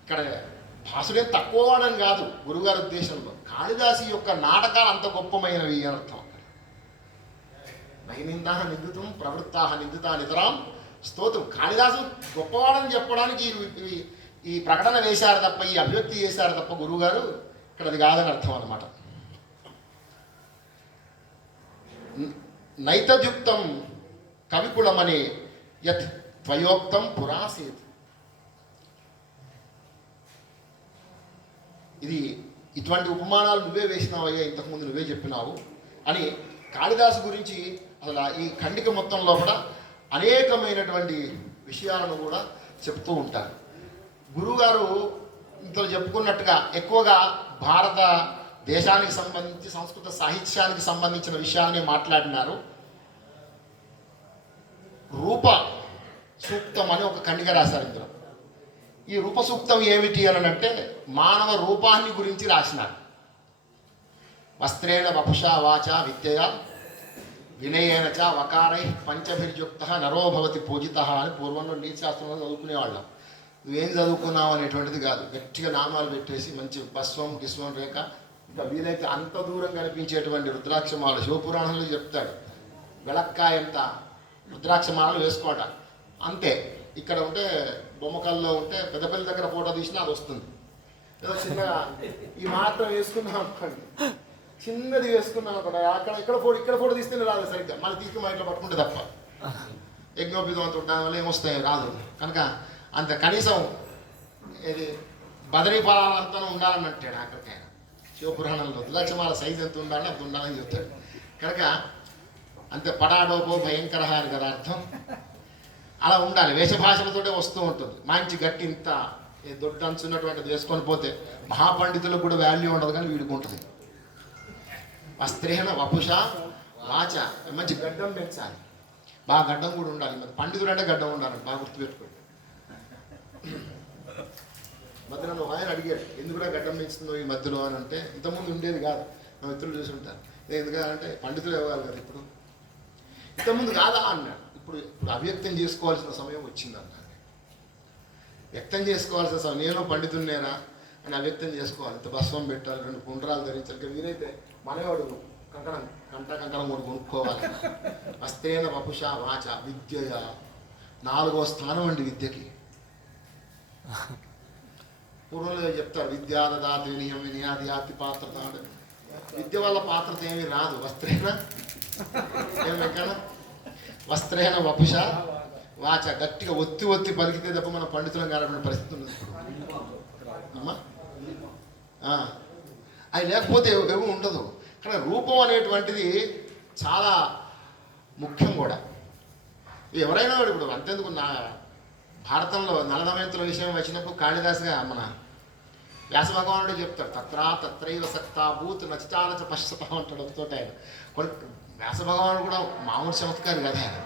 ఇక్కడ భాసుడేం తక్కువ వాడని కాదు గురుగారి ఉద్దేశంలో. కాళిదాసు యొక్క నాటకాలు అంత గొప్పమైనవి అని అర్థం. నైనిందా నిందితం ప్రవృత్తా నిందితా నితరాం స్తోత్రం. కాళిదాసు గొప్పవాడని చెప్పడానికి ఈ ప్రకటన వేశారు తప్ప, ఈ అభివ్యక్తి చేశారు తప్ప గురువుగారు ఇక్కడ అది కాదని అర్థం అన్నమాట. నైతద్యుక్తం కవికులమని యత్ త్వయోక్తం పురాసేత్. ఇది ఇటువంటి ఉపమానాలు నువ్వే వేసినావయ్యా, ఇంతకుముందు నువ్వే చెప్పినావు అని కాళిదాసు గురించి అసలు ఈ ఖండిక మొత్తంలో కూడా అనేకమైనటువంటి విషయాలను కూడా చెప్తూ ఉంటారు. గురువుగారు ఇంతలో చెప్పుకున్నట్టుగా ఎక్కువగా భారత దేశానికి సంబంధించి సంస్కృత సాహిత్యానికి సంబంధించిన విషయాన్ని మాట్లాడినారు. రూప సూక్తం అని ఒక ఖండిక రాశారు ఇందులో. ఈ రూప సూక్తం ఏమిటి అని అంటే మానవ రూపాన్ని గురించి రాసినారు. వస్త్రేణ వపుషా వాచ విద్యయా వినయేన చ వకారై పంచభిర్యుక్త నరోభవతి పూజిత అని పూర్వంలో నీతిశాస్త్రంలో చదువుకునేవాళ్ళం. నువ్వేం చదువుకున్నావు అనేటువంటిది కాదు, గట్టిగా నామాలు పెట్టేసి మంచి భస్వం గిస్వం రేఖ, ఇంకా వీలైతే అంత దూరం కనిపించేటువంటి రుద్రాక్షమాలు శివపురాణంలో చెప్తాడు. వెలక్కాయంత రుద్రాక్షమాలు వేసుకోట అంతే. ఇక్కడ ఉంటే బొమ్మకల్లో ఉంటే పెద్దపల్లి దగ్గర ఫోటో తీసినా అది వస్తుంది. ఏదో చిన్నగా ఈ మాత్రం వేసుకున్నాం అనుకోండి, చిన్నది వేసుకున్నాం అనుకోండి, అక్కడ ఇక్కడ ఫోటో తీస్తేనే రాదు సరిగ్గా, మళ్ళీ తీసుకుని మా ఇంట్లో పట్టుకుంటే తప్ప యజ్ఞోపేతం అంత ఉండడం వల్ల ఏమొస్తాయి రాదు. కనుక అంత కనీసం ఇది బదరీ ఫలాలంతా ఉండాలని అంటాడు అక్కడికి ఆయన శివపురాణంలో. రుద్రాక్షమాల సైజు ఎంత ఉండాలని అంత ఉండాలని చెప్తాడు. కనుక అంతే పడాడోపో భయంకర అని కదా అర్థం. అలా ఉండాలి, వేషభాషలతోటే వస్తూ ఉంటుంది. మంచి గట్టి ఇంత దొడ్డు అంచున్నటువంటిది వేసుకొని పోతే మహాపండితులకు కూడా వాల్యూ ఉండదు, కానీ వీడికి ఉంటుంది. వస్త్రేణ వపుష వాచ మంచి గడ్డం పెంచాలి, బాగా గడ్డం కూడా ఉండాలి. మరి పండితుడు అంటే గడ్డం ఉండాలి, బాగా గుర్తుపెట్టుకోండి. మధ్యలో నువ్వు ఆయన అడిగాడు ఎందుకురా గడ్డం పెంచుతున్నావు ఈ మధ్యలో అని అంటే, ఇంతకుముందు ఉండేది కాదు, మా మిత్రులు చూసి ఉంటారు. ఎందుకంటే పండితులు ఇవ్వాలి కదా, ఇప్పుడు ఇంతకుముందు కాదా అన్నాడు. ఇప్పుడు అవ్యక్తం చేసుకోవాల్సిన సమయం వచ్చింది అన్నాడు. వ్యక్తం చేసుకోవాల్సిన సమయం, నేను పండితున్నేనా అని అవ్యక్తం చేసుకోవాలి. ఇంత భస్వం పెట్టాలి, 2 పుండ్రాలు ధరించాలి. వీలైతే మనవాడు కంకణం కూడా కొనుక్కోవాలి. వస్తేన వపుష వాచ విద్యయ 4వ స్థానం అండి విద్యకి. పూర్వంలో చెప్తారు విద్యాదాతి వినియం వినియాది ఆతి పాత్రత. విద్య వల్ల పాత్రత ఏమీ రాదు. వస్త్రేణ ఏమన్నా వస్త్రేణ వపుష వాచ గట్టిగా ఒత్తి పలికితే తప్ప మన పండితులం కానటువంటి పరిస్థితి ఉంది అమ్మా. అది లేకపోతే ఏమీ ఉండదు. కానీ రూపం అనేటువంటిది చాలా ముఖ్యం కూడా. ఎవరైనా ఇప్పుడు అంతేందుకు నా భారతంలో నలదమయంతుల విషయం వచ్చినప్పుడు కాళిదాసుగా మన వ్యాసభగవానుడే చెప్తాడు, తత్రైవ సక్తాభూత్ నచితాలచ పశ్చత అంటాడు ఒకతోటి ఆయన. కొన్ని వ్యాసభగవానుడు కూడా మామూలు చమత్కారి కదా ఆయన.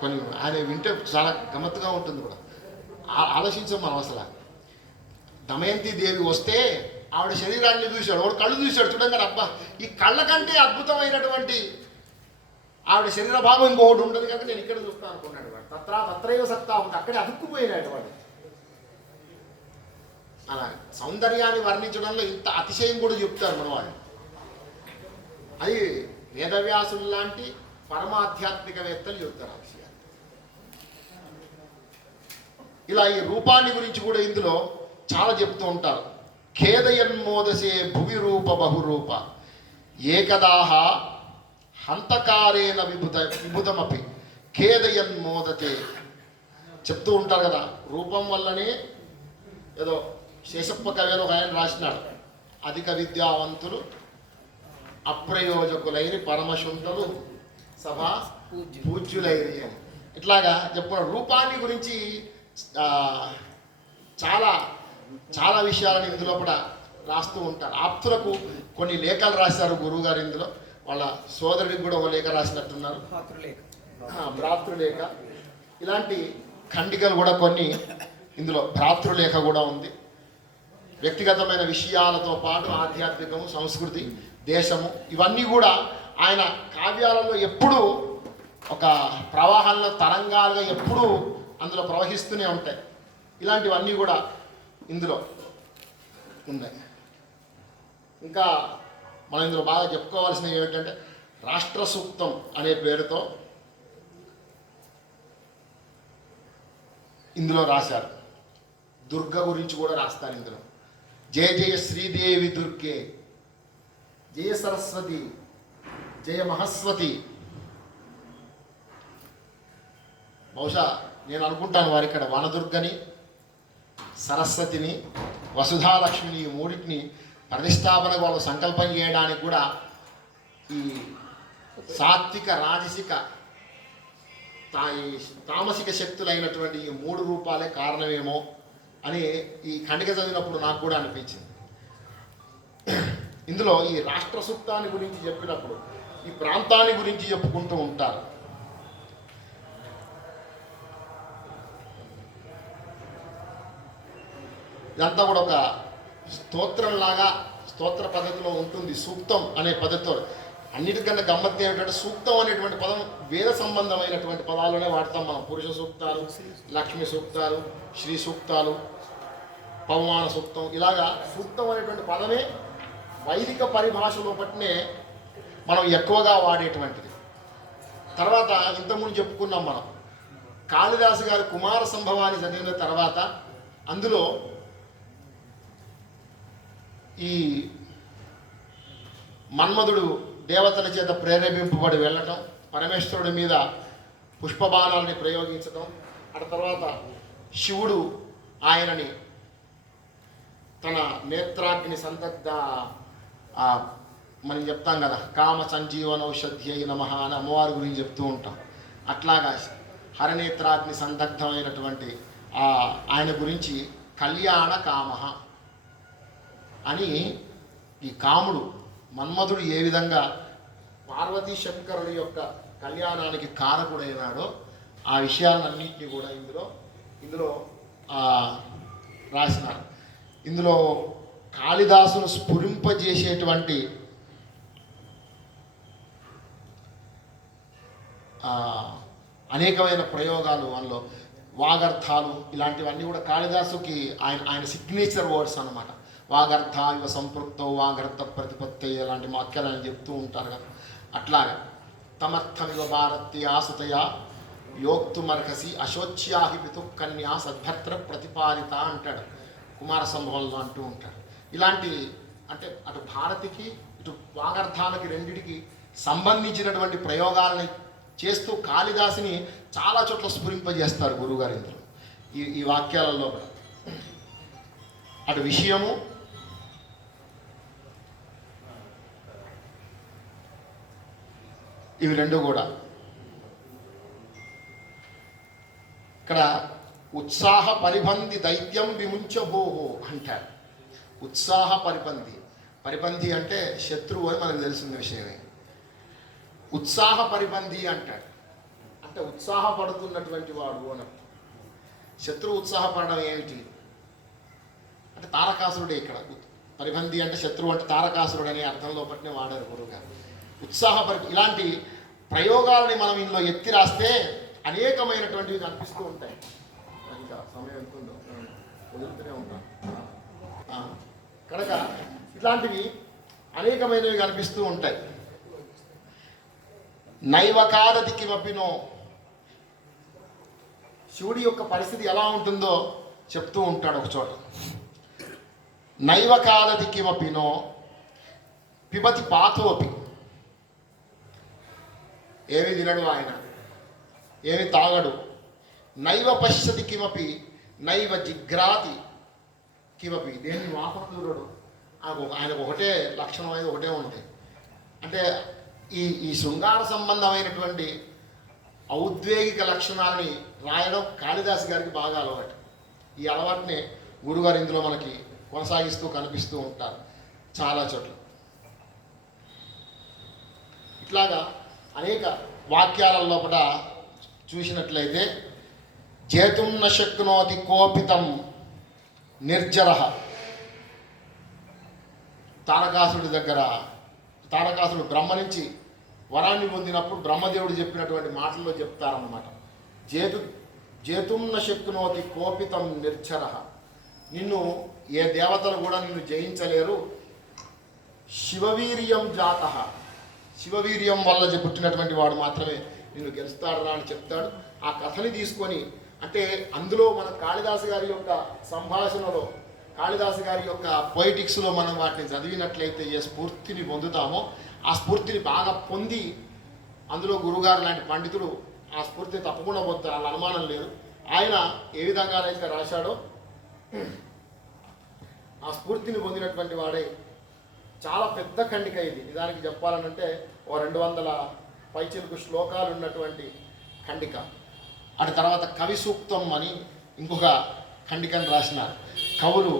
కొన్ని ఆయన వింటే చాలా గమ్మత్తుగా ఉంటుంది కూడా. ఆలోచించాం మనం అసలు. దమయంతి దేవి వస్తే ఆవిడ శరీరాన్ని చూశాడు, వాడు కళ్ళు చూశాడు. చూడంగానే అబ్బా ఈ కళ్ళ కంటే అద్భుతమైనటువంటి ఆవిడ శరీర భాగం ఇంకొకటి ఉంటుంది కనుక నేను ఇక్కడ చూస్తాను అనుకున్నాడు వాడు. తత్రైవ సత్తా ఉంది, అక్కడే అతుక్కుపోయినాడు వాడు. అలా సౌందర్యాన్ని వర్ణించడంలో ఇంత అతిశయం కూడా చెప్తారు మన వాళ్ళు. అది వేదవ్యాసులు లాంటి పరమాధ్యాత్మికవేత్తలు చెప్తారు ఆ విషయాన్ని. ఇలా ఈ రూపాన్ని గురించి కూడా ఇందులో చాలా చెప్తూ ఉంటారు. ఖేదయన్మోదసే భువి రూప బహురూప ఏకదాహ హంతకారేణ విభుతమపి ఖేదయన్మోదతే చెప్తూ ఉంటారు కదా. రూపం వల్లనే ఏదో శేషప్ప కవి ఒక ఆయన రాసినాడు, అధిక విద్యావంతులు అప్రయోజకులైన పరమశుంఠులు సభా పూజ్యులైరి అని ఇట్లాగా చెప్పుకున్నాడు. రూపాన్ని గురించి చాలా చాలా విషయాలను ఇందులో కూడా రాస్తూ ఉంటారు. ఆప్తులకు కొన్ని లేఖలు రాశారు గురువు గారు. ఇందులో వాళ్ళ సోదరుడికి కూడా ఒక లేఖ రాసినట్టున్నారు, భ్రాతృలేఖ. ఇలాంటి ఖండికలు కూడా కొన్ని ఇందులో భ్రాతృలేఖ కూడా ఉంది. వ్యక్తిగతమైన విషయాలతో పాటు ఆధ్యాత్మికము, సంస్కృతి, దేశము ఇవన్నీ కూడా ఆయన కావ్యాలలో ఎప్పుడూ ఒక ప్రవాహంలో తరంగాలుగా ఎప్పుడూ అందులో ప్రవహిస్తూనే ఉంటాయి. ఇలాంటివన్నీ కూడా ఇందులో ఉన్నాయి. ఇంకా మనం ఇందులో బాగా చెప్పుకోవాల్సినవి ఏమిటంటే రాష్ట్ర సూక్తం అనే పేరుతో ఇందులో రాశారు. దుర్గ గురించి కూడా రాస్తారు ఇందులో. జయ జయ శ్రీదేవి దుర్గే, జయ సరస్వతి, జయ మహస్వతి. బహుశా నేను అనుకుంటాను వారి ఇక్కడ వనదుర్గని, సరస్వతిని, వసుధాలక్ష్మిని ఈ మూడింటిని ప్రతిష్టాపనకు వాళ్ళు సంకల్పం చేయడానికి కూడా ఈ సాత్విక, రాజసిక, తామసిక శక్తులైనటువంటి ఈ మూడు రూపాలే కారణమేమో అని ఈ ఖండిక చదివినప్పుడు నాకు కూడా అనిపించింది. ఇందులో ఈ రాష్ట్ర సూక్తాన్ని గురించి చెప్పినప్పుడు ఈ ప్రాంతాన్ని గురించి చెప్పుకుంటూ ఉంటారు. ఇదంతా కూడా ఒక స్తోత్రంలాగా స్తోత్ర పద్ధతిలో ఉంటుంది. సూక్తం అనే పద్ధతితో అన్నిటికన్నా గమ్మత్తు ఏమిటంటే సూక్తం అనేటువంటి పదం వేద సంబంధమైనటువంటి పదాలనే వాడతాం మనం. పురుష సూక్తాలు, లక్ష్మి సూక్తాలు, శ్రీ సూక్తాలు, పవమాన సూక్తం, ఇలాగా సూక్తం అనేటువంటి పదమే వైదిక పరిభాషలో పట్టినే మనం ఎక్కువగా వాడేటువంటిది. తర్వాత ఇంతకుముందు చెప్పుకున్నాం మనం, కాళిదాసు గారు కుమార సంభవాన్ని చదివిన తర్వాత అందులో ఈ మన్మధుడు దేవతల చేత ప్రేరేపింపబడి వెళ్ళటం, పరమేశ్వరుడి మీద పుష్పబాణాలని ప్రయోగించటం, ఆ తర్వాత శివుడు ఆయనని తన నేత్రాగ్ని సందగ్ధ మనం చెప్తాం కదా, కామ సంజీవనౌషధ్యై నమః అని అమ్మవారి గురించి చెప్తూ ఉంటాం. అట్లాగా హరనేత్రాగ్ని సందగ్ధమైనటువంటి ఆయన గురించి కళ్యాణ కామః అని, ఈ కాముడు మన్మధుడు ఏ విధంగా పార్వతీ శంకరుడి యొక్క కళ్యాణానికి కారకుడైనాడో ఆ విషయాలన్నింటినీ కూడా ఇందులో రాసినారు. ఇందులో కాళిదాసును స్ఫురింపజేసేటువంటి అనేకమైన ప్రయోగాలు, అందులో వాగర్థాలు ఇలాంటివన్నీ కూడా కాళిదాసుకి ఆయన సిగ్నేచర్ వర్డ్స్ అన్నమాట. వాగర్థ ఇవ సంపృక్తో వాగర్థ ప్రతిపత్తి అలాంటి వాక్యాలు అని చెప్తూ ఉంటారు కదా. అట్లాగా తమర్థం ఇవ భారతి ఆసుతయా యోక్తుమర్హసి అశోచ్యాహి పితు కన్యా సద్భర్త్ర ప్రతిపాదిత అంటాడు కుమార సంభవంలో అంటూ ఉంటాడు. ఇలాంటి అంటే అటు భారతికి ఇటు వాగర్థాలకి రెండిటికి సంబంధించినటువంటి ప్రయోగాలని చేస్తూ కాళిదాసుని చాలా చోట్ల స్ఫురింపజేస్తారు గురువుగారు ఇందులో ఈ వాక్యాలలో. అటు విషయము ఇవి రెండు కూడా. ఇక్కడ ఉత్సాహ పరిబంధి దైత్యం విముంచబోహో అంటారు. ఉత్సాహ పరిబంధి అంటే శత్రువు అని మనకు తెలిసిన విషయమే. ఉత్సాహ పరిబంధి అంటాడు అంటే ఉత్సాహపడుతున్నటువంటి వాడు అని. శత్రువు ఉత్సాహపడడం ఏమిటి అంటే తారకాసురుడే. ఇక్కడ పరిబంధి అంటే శత్రువు అంటే తారకాసురుడు అనే అర్థంలో పట్టిన వాడారు గురువుగారు. ఇలాంటి ప్రయోగాలని మనం ఇందులో ఎత్తి రాస్తే అనేకమైనటువంటివి కనిపిస్తూ ఉంటాయి. ఇంకా సమయం ఎంత ఉందో వదులుతూనే ఉంటాం కనుక ఇట్లాంటివి అనేకమైనవి కనిపిస్తూ ఉంటాయి. నైవకాదతి కిమపినో, శివుడి యొక్క పరిస్థితి ఎలా ఉంటుందో చెప్తూ ఉంటాడు ఒక చోట. నైవకాదతి కిమపినో పిబతి పాతోపి, ఏమి తినడు ఆయన, ఏమి తాగడు. నైవ పశ్యతి కిమపి నైవ జిగ్రాతి కిమపి, దేన్ని వాపం చూడడు. ఆయనకు ఒకటే లక్షణం అనేది ఒకటే ఉంటుంది. అంటే ఈ శృంగార సంబంధమైనటువంటి ఔద్వేగిక లక్షణాలని రాయడం కాళిదాసు గారికి బాగా అలవాటు. ఈ అలవాటుని గురుగారు ఇందులో మనకి కొనసాగిస్తూ కనిపిస్తూ ఉంటారు చాలా చోట్ల. ఇట్లాగా అనేక వాక్యాలలో కూడా చూసినట్లయితే జేతుం న శక్నోతి కోపితం నిర్జర, తారకాసుడు బ్రహ్మ నుంచి వరాన్ని పొందినప్పుడు బ్రహ్మదేవుడు చెప్పినటువంటి మాటల్లో చెప్తారన్నమాట. జేతుం న శక్నోతి కోపితం నిర్జర, నిన్ను ఏ దేవతలు కూడా నిన్ను జయించలేరు. శివవీర్యం జాత, శివవీర్యం వల్ల పుట్టినటువంటి వాడు మాత్రమే నిన్ను గెలుస్తాడరా అని చెప్తాడు. ఆ కథని తీసుకొని, అంటే అందులో మన కాళిదాసు గారి యొక్క సంభాషణలో, కాళిదాసు గారి యొక్క పొయిటిక్స్లో మనం వాటిని చదివినట్లయితే ఏ స్ఫూర్తిని పొందుతామో ఆ స్ఫూర్తిని బాగా పొంది, అందులో గురుగారు లాంటి పండితుడు ఆ స్ఫూర్తిని తప్పకుండా పొందుతారు, అలా అనుమానం లేదు. ఆయన ఏ విధంగానైతే రాశాడో ఆ స్ఫూర్తిని పొందినటువంటి వాడే. చాలా పెద్ద ఖండిక ఇది, నిజానికి చెప్పాలనంటే 200 పైచిలుకు శ్లోకాలు ఉన్నటువంటి ఖండిక. అటు తర్వాత కవి సూక్తం అని ఇంకొక ఖండికను రాసినారు. కవులు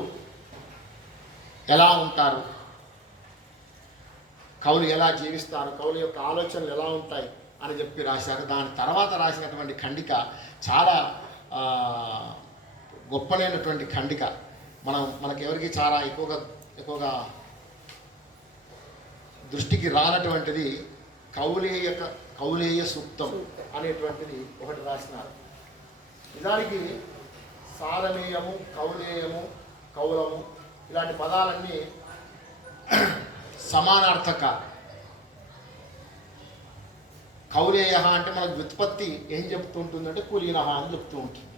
ఎలా ఉంటారు, కవులు ఎలా జీవిస్తారు, కవుల యొక్క ఆలోచనలు ఎలా ఉంటాయి అని చెప్పి రాశారు. దాని తర్వాత రాసినటువంటి ఖండిక చాలా గొప్పనైనటువంటి ఖండిక. మనకెవరికి చాలా ఎక్కువగా దృష్టికి రానటువంటిది కౌలేయ సూక్తం అనేటువంటిది ఒకటి రాసినారు. నిజానికి సారమేయము, కౌలేయము, కౌలము ఇలాంటి పదాలన్నీ సమానార్థక. కౌలేయ అంటే మనకు వ్యుత్పత్తి ఏం చెప్తూ ఉంటుందంటే కులీన అని చెప్తూ ఉంటుంది,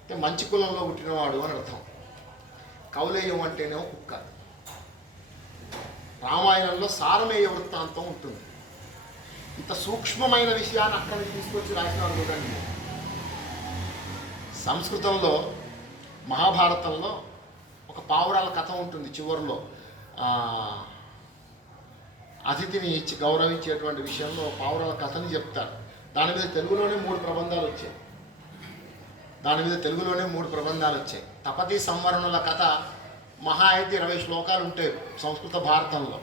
అంటే మంచి కులంలో పుట్టినవాడు అని అర్థం. కౌలేయం అంటేనేమో కుక్క. రామాయణంలో సారమేయ వృత్తాంతం ఉంటుంది. ఇంత సూక్ష్మమైన విషయాన్ని అక్కడి నుంచి తీసుకొచ్చి రాసినారు చూడండి. సంస్కృతంలో మహాభారతంలో ఒక పావురాల కథ ఉంటుంది. చివరిలో అతిథిని గౌరవించేటువంటి విషయంలో పావురాల కథని చెప్తారు. దాని మీద తెలుగులోనే 3 ప్రబంధాలు వచ్చాయి. తపతి సంవరణుల కథ మహా అయితే 20 శ్లోకాలు ఉంటాయి సంస్కృత భారతంలో.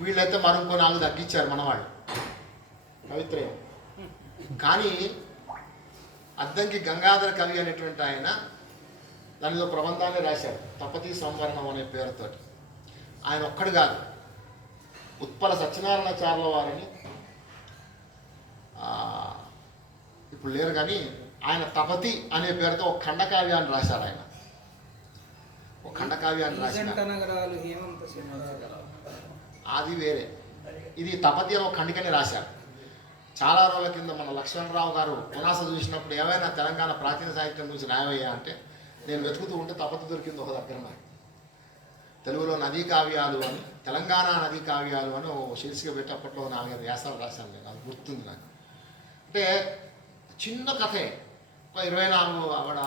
వీళ్ళైతే మరొక 4 తగ్గించారు మనవాళ్ళు కవిత్రయం. కానీ అద్దంకి గంగాధర కవి అనేటువంటి ఆయన దానిలో ప్రబంధాన్ని రాశారు, తపతి సంవరణం అనే పేరుతో. ఆయన ఒక్కడు కాదు, ఉత్పల సత్యనారాయణాచార్యుల వారిని ఇప్పుడు లేరు కానీ ఆయన తపతి అనే పేరుతో ఒక ఖండకావ్యాన్ని రాశారు. ఆయన ఒక ఖండకావ్యాన్ని రాశారు. అది వేరే, ఇది తపతి అని ఒక ఖండికని రాశారు. చాలా రోజుల కింద మన లక్ష్మణరావు గారు పునాస చూసినప్పుడు ఏమైనా తెలంగాణ ప్రాచీన సాహిత్యం గురించి రాయవయ్యా అంటే నేను వెతుకుతూ ఉంటే తపతి దొరికింది ఒక దగ్గర. నాకు తెలుగులో నదీ కావ్యాలు అని, తెలంగాణ నదీ కావ్యాలు అని ఓ శీర్షిక పెట్టి అప్పట్లో 4-5 వ్యాసాలు రాశాను నేను, అది గుర్తుంది నాకు. అంటే చిన్న కథే, ఒక 24 ఆవిడ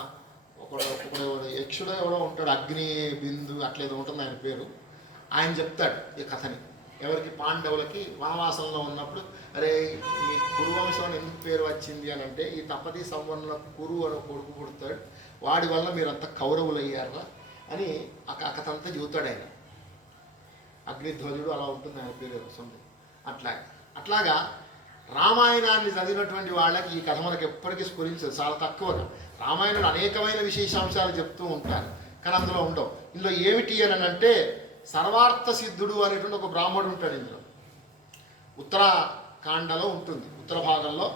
ఒకడు యక్షుడో ఎవడో ఉంటాడు, అగ్ని బిందు అట్లేదో ఉంటుంది ఆయన పేరు. ఆయన చెప్తాడు ఈ కథని ఎవరికి, పాండవులకి వనవాసంలో ఉన్నప్పుడు, అరే మీ కురువంశం ఎందుకు పేరు వచ్చింది అని అంటే, ఈ తపతి సంవరణల కురు అని కొడుకు పుడతాడు, వాడి వల్ల మీరంతా కౌరవులు అయ్యారా అని ఆ కథ అంతా చెబుతాడు ఆయన. అగ్నిధ్వజుడు అలా ఉంటుంది ఆయన పేరు సొంతం. అట్లాగా రామాయణాన్ని చదివినటువంటి వాళ్ళకి ఈ కథ మనకి ఎప్పటికీ స్ఫురించదు, చాలా తక్కువగా. రామాయణంలో అనేకమైన విశేషాంశాలు చెప్తూ ఉంటారు, కానీ అందులో ఉండవు. ఇందులో ఏమిటి అని అంటే సర్వార్థ సిద్ధుడు అనేటువంటి ఒక బ్రాహ్మణుడు ఉంటాడు ఇందులో. ఉత్తర కాండలో ఉంటుంది, ఉత్తర భాగంలో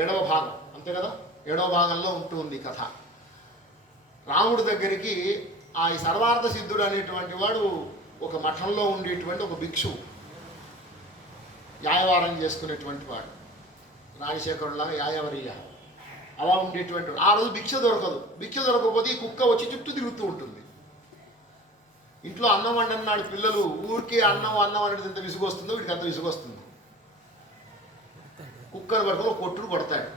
7వ భాగం, అంతే కదా, 7వ భాగంలో ఉంటుంది ఈ కథ. రాముడి దగ్గరికి ఆ సర్వార్థ సిద్ధుడు అనేటువంటి వాడు ఒక మఠంలో ఉండేటువంటి ఒక భిక్షు, యాయవారం చేసుకునేటువంటి వాడు, రాజశేఖరులాగా యాయవరియ అలా ఉండేటువంటి వాడు. ఆ రోజు భిక్ష దొరకదు. భిక్ష దొరకకపోతే ఈ కుక్క వచ్చి చుట్టూ తిరుగుతూ ఉంటుంది. ఇంట్లో అన్నం వండన్నాడు, పిల్లలు ఊరికే అన్నం అనేది ఎంత విసుగు వస్తుందో వీడికి అంత విసుగు వస్తుంది. కుక్కను పడుకొని కొట్టుడు కొడతాడు,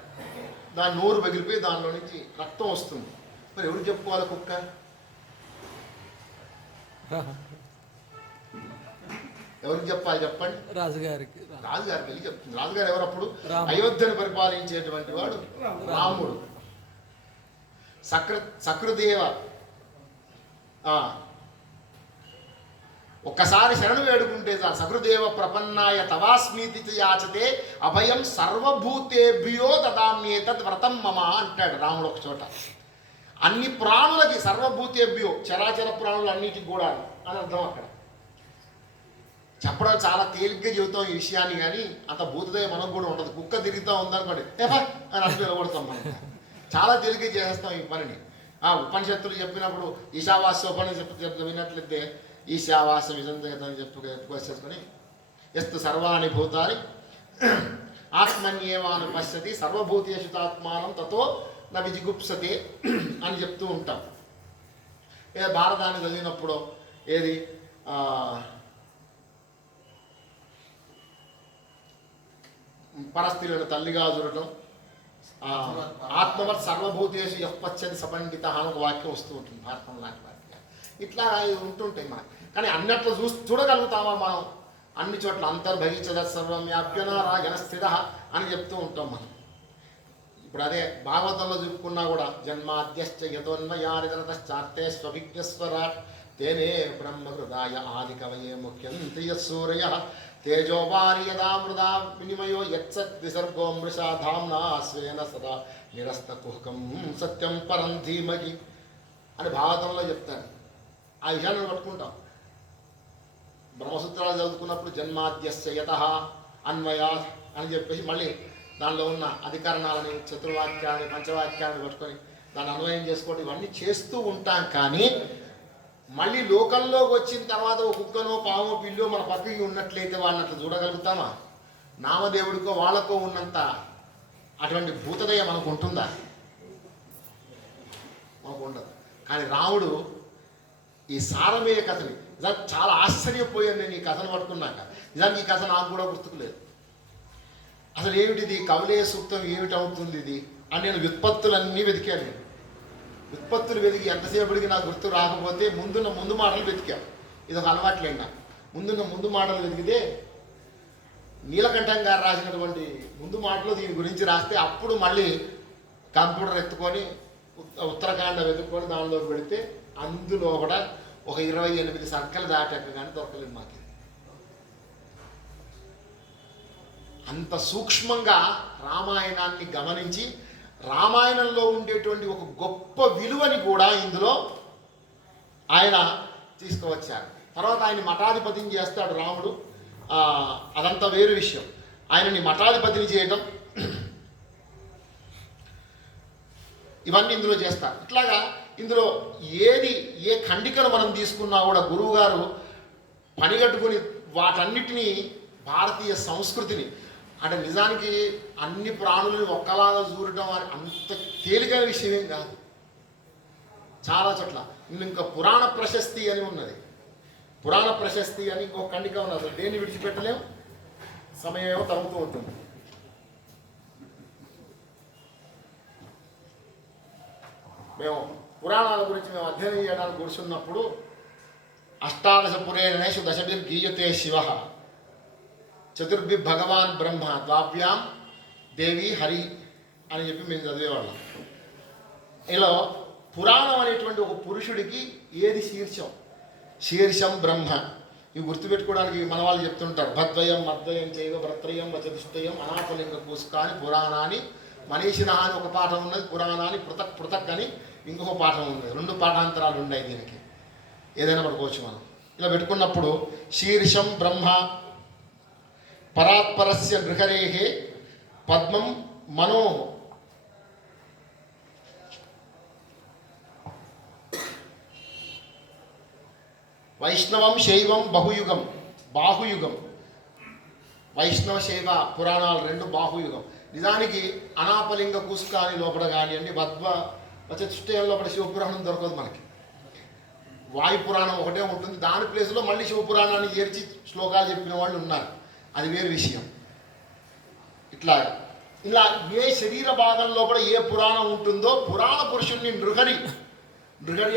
దాని నోరు పగిలిపోయి దానిలో నుంచి రక్తం వస్తుంది. మరి ఎవరు చెప్పుకోవాలి కుక్క? ఎవరికి చెప్పాలి చెప్పండి? రాజుగారికి వెళ్ళి చెప్తుంది. రాజుగారు ఎవరప్పుడు? అయోధ్యను పరిపాలించేటువంటి వాడు రాముడు. సకృదేవ ఒక్కసారి శరణు వేడుకుంటే సకృదేవ ప్రపన్నాయ తవాస్మీతి యాచతే అభయం సర్వభూతేభ్యో దదామ్యేతద్ వ్రతం మమ అంటాడు రాముడు ఒక చోట. అన్ని ప్రాణులకి, సర్వభూతేభ్యో చరాచర ప్రాణులు అన్నిటికి కూడా అని అర్థం. అక్కడ చెప్పడం చాలా తేలిగ్గా చెబుతాం ఈ విషయాన్ని, కానీ అంత భూతదయ మనం కూడా ఉండదు. కుక్క తిరుగుతూ ఉందనుకోండి ఏఫా అని అర్థం నిలబడతాం మనం. చాలా తేలిగ్గా చేసేస్తాం ఈ పనిని. ఉపనిషత్తులు చెప్పినప్పుడు ఈశావాస్యోపనిషత్తు విన్నట్లయితే ఈశావాసం ఇదంతని చెప్పుకొచ్చేసుకొని ఎస్తు సర్వాణి భూతాని ఆత్మన్యేవాను పశ్యతి సర్వభూతేషు తాత్మానం తతో నా విజిగుప్సతే అని చెప్తూ ఉంటాం. భారతాన్ని చదివినప్పుడు ఏది పరస్త్రీలను తల్లిగా చూడటం, ఆత్మవత్ సర్వభూతేషు యఃపశ్యతి సపండిత అని ఒక వాక్యం వస్తూ ఉంటుంది భారతం లాంటి వాక్యం. ఇట్లా ఉంటుంటాయి మనం. కానీ అన్నట్లు చూడగలుగుతామా మనం? అన్ని చోట్ల అంతర్భవించద సర్వం వ్యాప్యనారాయణ స్థిర అని చెప్తూ ఉంటాం మనం. ఇప్పుడు అదే భాగవతంలో చెప్పుకున్నా కూడా జన్మాద్యశ్చ యతోన్మయానితరతశ్చార్తే స్వవిజ్ఞస్వరాట్ తేనే బ్రహ్మ హృదాయ ఆది కవయే ముఖ్యం త్రియసూరయ తేజోవారి యదా మృదా వినిమయో యత్సత్ విసర్గో మృషా ధామ్నా స్వేన సదా నిరస్త కుహకం సత్యం పరం ధీమహి అని భాగవతంలో చెప్తాను. ఆ విషయాన్ని పట్టుకుంటాం. బ్రహ్మసూత్రాలు చదువుకున్నప్పుడు జన్మాద్యస్య యతః అన్వయాత్ అని చెప్పేసి మళ్ళీ దానిలో ఉన్న అధికరణాలని, చతుర్వాక్యాలని, పంచవాక్యాలని పట్టుకొని దాన్ని అన్వయం చేసుకోవడం ఇవన్నీ చేస్తూ ఉంటాం. కానీ మళ్ళీ లోకంలోకి వచ్చిన తర్వాత ఒక కుక్కనో పామో పిల్లో మన పక్కకి ఉన్నట్లయితే వాళ్ళని అట్లా చూడగలుగుతామా? నామదేవుడికో వాళ్ళకో ఉన్నంత అటువంటి భూతదయ మనకు ఉంటుందా? మనకు ఉండదు. కానీ రాముడు ఈ సారమేయ కథని నిజానికి చాలా ఆశ్చర్యపోయాను నేను ఈ కథను పట్టుకున్నాక. నిజానికి ఈ కథ నాకు కూడా గుర్తుకులేదు. అసలు ఏమిటిది, కౌలేయ సూక్తం ఏమిటవుతుంది ఇది అని నేను వ్యుత్పత్తులన్నీ వెతికాను. నేను వ్యుత్పత్తులు వెతికి ఎంతసేపటికి నాకు గుర్తు రాకపోతే ముందు మాటలు వెతికాను. ఇది ఒక అలవాట్లేండి. ముందు మాటలు వెతికితే నీలకంఠం గారు రాసినటువంటి ముందు మాటలు దీని గురించి రాస్తే అప్పుడు మళ్ళీ కంప్యూటర్ ఎత్తుకొని ఉత్తరాఖండ వెతుక్కొని దానిలో పెడితే అందులో కూడా ఒక 28 సర్కలు దాటాక కానీ దొరకలేదు మాకు. అంత సూక్ష్మంగా రామాయణాన్ని గమనించి రామాయణంలో ఉండేటువంటి ఒక గొప్ప విలువని కూడా ఇందులో ఆయన తీసుకువచ్చారు. తర్వాత ఆయన మఠాధిపతిని చేస్తాడు రాముడు. అదంతా వేరు విషయం. ఆయనని మఠాధిపతిని చేయడం ఇవన్నీ ఇందులో చేస్తారు. ఇట్లాగా ఇందులో ఏ ఖండికను మనం తీసుకున్నా కూడా గురువుగారు పనిగట్టుకుని వాటన్నిటినీ భారతీయ సంస్కృతిని అంటే నిజానికి అన్ని ప్రాణులను ఒక్కలాగా చూడటం అంత తేలికైన విషయమేం కాదు. చాలా చోట్ల ఇంకా పురాణ ప్రశస్తి అని ఉన్నది. పురాణ ప్రశస్తి అని ఇంకొక ఖండిక ఉన్నది. దేన్ని విడిచిపెట్టలేం, సమయం ఏమో తగ్గుతూ ఉంటుంది. మేము పురాణాల గురించి మేము అధ్యయనం చేయడానికి కూర్చున్నప్పుడు అష్టాదశ పురేణేషు దశభిర్ గీయతే శివ చతుర్భి భగవాన్ బ్రహ్మ ద్వాభ్యాం దేవి హరి అని చెప్పి మేము చదివేవాళ్ళం. ఇలా పురాణం అనేటువంటి ఒక పురుషుడికి ఏది శీర్షం బ్రహ్మ. ఇవి గుర్తుపెట్టుకోవడానికి మన వాళ్ళు చెప్తుంటారు. భద్వయం మద్వయం చేయవ భ్రత్రయం వచతుష్టయం అనాథలింగ కూసుకాని పురాణాన్ని మనీషిన అని ఒక పాఠం ఉన్నది, పురాణాన్ని పృథక్ అని ఇంకొక పాఠం ఉన్నది. 2 పాఠాంతరాలు ఉన్నాయి దీనికి. ఏదైనా పడుకోవచ్చు మనం. ఇలా పెట్టుకున్నప్పుడు శీర్షం బ్రహ్మ పరాత్పరస్య నృహరేః పద్మం మనో వైష్ణవం శైవం బహుయుగం బాహుయుగం. వైష్ణవ శైవ పురాణాలు రెండు బాహుయుగం. నిజానికి అనాపలింగ కూస్కాని లోపల కానివ్వండి, వచతుష్టయం లోపల శివపురాణం దొరకదు మనకి. వాయు పురాణం ఒకటే ఉంటుంది, దాని ప్లేస్లో మళ్ళీ శివపురాణాన్ని చేర్చి శ్లోకాలు చెప్పిన వాళ్ళు ఉన్నారు, అది వేరు విషయం. ఇలా ఏ శరీర భాగం లోపల ఏ పురాణం ఉంటుందో పురాణ పురుషుణ్ణి నృహరి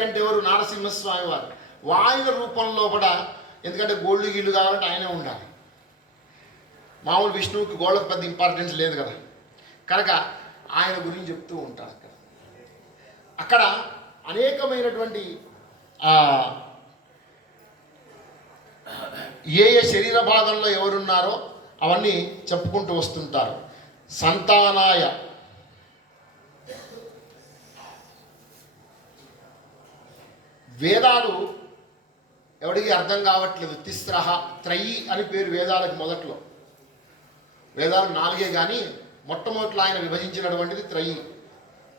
అంటే ఎవరు? నారసింహస్వామి వారు. వాయుల రూపంలో కూడా, ఎందుకంటే గోళ్ళు గీళ్ళు కావాలంటే ఆయనే ఉండాలి. మామూలు విష్ణువుకి గోళ్ళకు పెద్ద ఇంపార్టెన్స్ లేదు కదా, కనుక ఆయన గురించి చెప్తూ ఉంటాడు. అక్కడ అనేకమైనటువంటి ఏ శరీర భాగంలో ఎవరున్నారో అవన్నీ చెప్పుకుంటూ వస్తుంటారు. సంతానాయ వేదాలు ఎవడికి అర్థం కావట్లేదు. తిస్రహ త్రయి అని పేరు వేదాలకు. మొదట్లో వేదాలు 4 కానీ మొట్టమొదట్లో ఆయన విభజించినటువంటిది